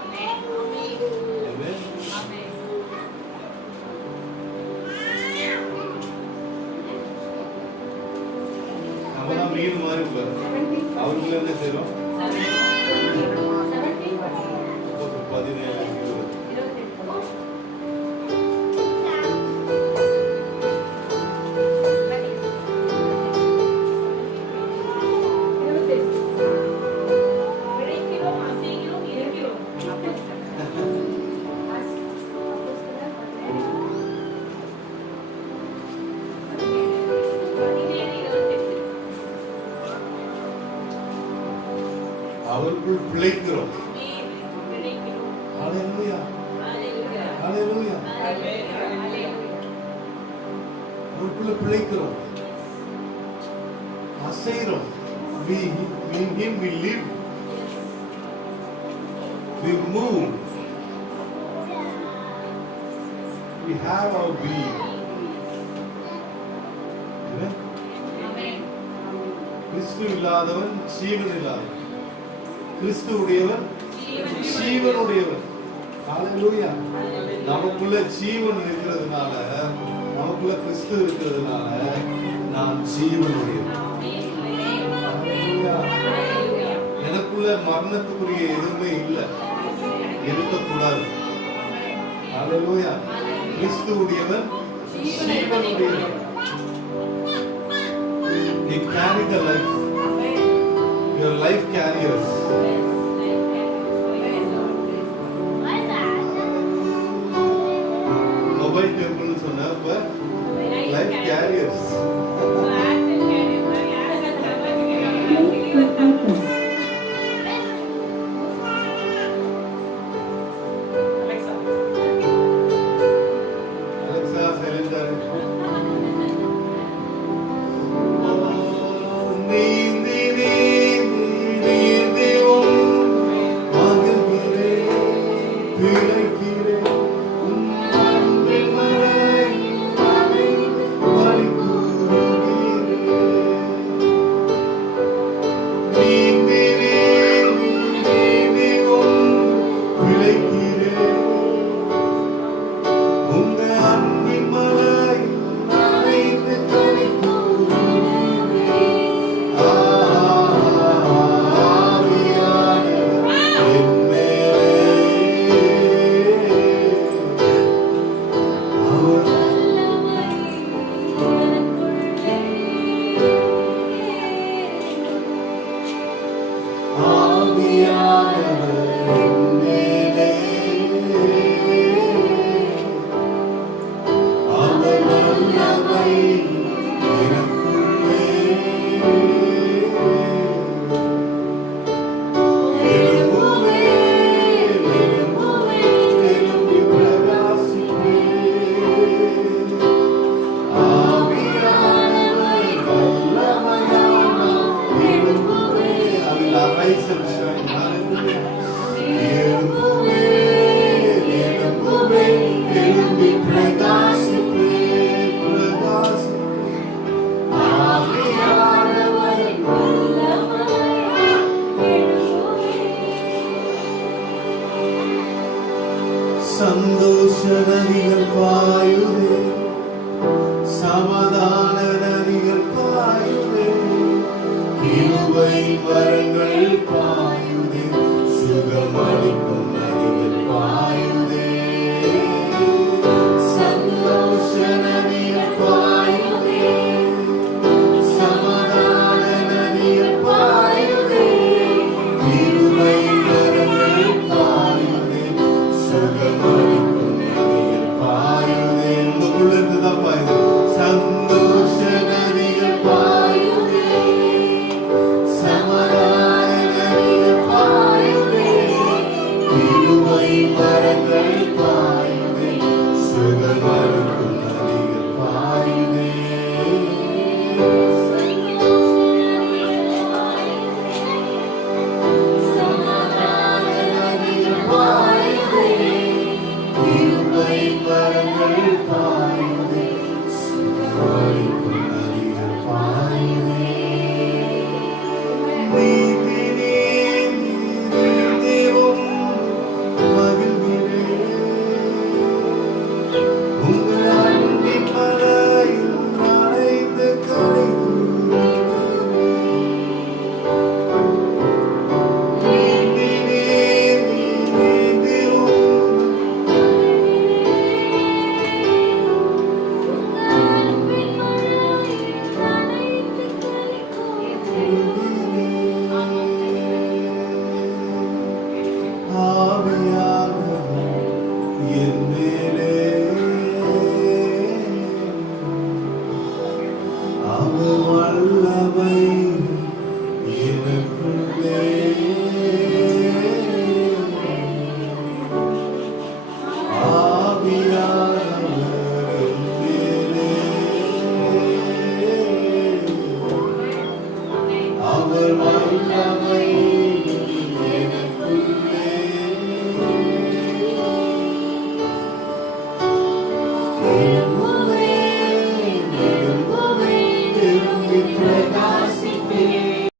Amen. Amen. Amen. நம்ம தான் மீன் மாதிரி இருப்பாரு. அவருக்குள்ள என்ன செய்றோம்? 17. அப்போஸ்தலர் 17 20. விளைக்கிறோம், அசைக்கிறோம், இருக்கிறோம். அவருக்குள் பிழைக்கிறோம். விளைக்கிறோம். ஹalleluya. Hallelujah. ஹalleluya. Hallelujah. அவருக்குள்ள பிழைக்கிறோம். அசைறோம். We in him we live. We move. We have our being. Amen. Amen. கிறிஸ்து இல்லாதவன் ஜீவன் இல்லாதவன். கிறிஸ்து உடையவன் ஜீவனுடையவன். ஹalleluya. நமக்குள்ள ஜீவன் இருக்கிறதுனால, நமக்குள்ள கிறிஸ்து இருக்கிறதுனால நான் ஜீவனுடையவன். ஹalleluya. எனக்குள்ள மரணத்துக்குரிய எதுவுமே இல்லை, இருக்கக்கூடாது. ஹalleluya. கிறிஸ்து உடையவன் ஜீவனுடையவன். He carry the life. Your life carriers. Mobile temple சொன்னப்ப life carriers. Alexa. Alexa silent ஆரு. நீந்தி நீந்தி நீந்தி மகிழ்கிறேன், பிழைக்கிறேன். உம் அன்பின் மழையில் நனைந்து வழிகூறுகிறேன். நீந்தி நீந்தி நீந்தி பிழைக்கிறேன். உங்க அன்பின் மழையில் நனைந்து களிகூறுகிறேன். ஆவியானவர் என் மேலே, அவர் ஆவியானவர் என் மேலே, அவர் வல்லமை எனக்குள்ளே. எழும்புவேன், எழும்புவேன், எழும்பி பிரகாசிப்பேன். ஆவியானவர் வல்லமையானார். எழும்புவேன். I will arise and shine. Hallelujah. எழும்புவேன், எழும்புவேன், எழும்பி பிரகாசிப்பேன், பிரகாசிப்பேன். ஆவியானவர் சந்தோஷ நதிகள் பாயுதே, சமாதான நதிகள் பாயுதே, கிருபை வரங்கள் பாயுதே.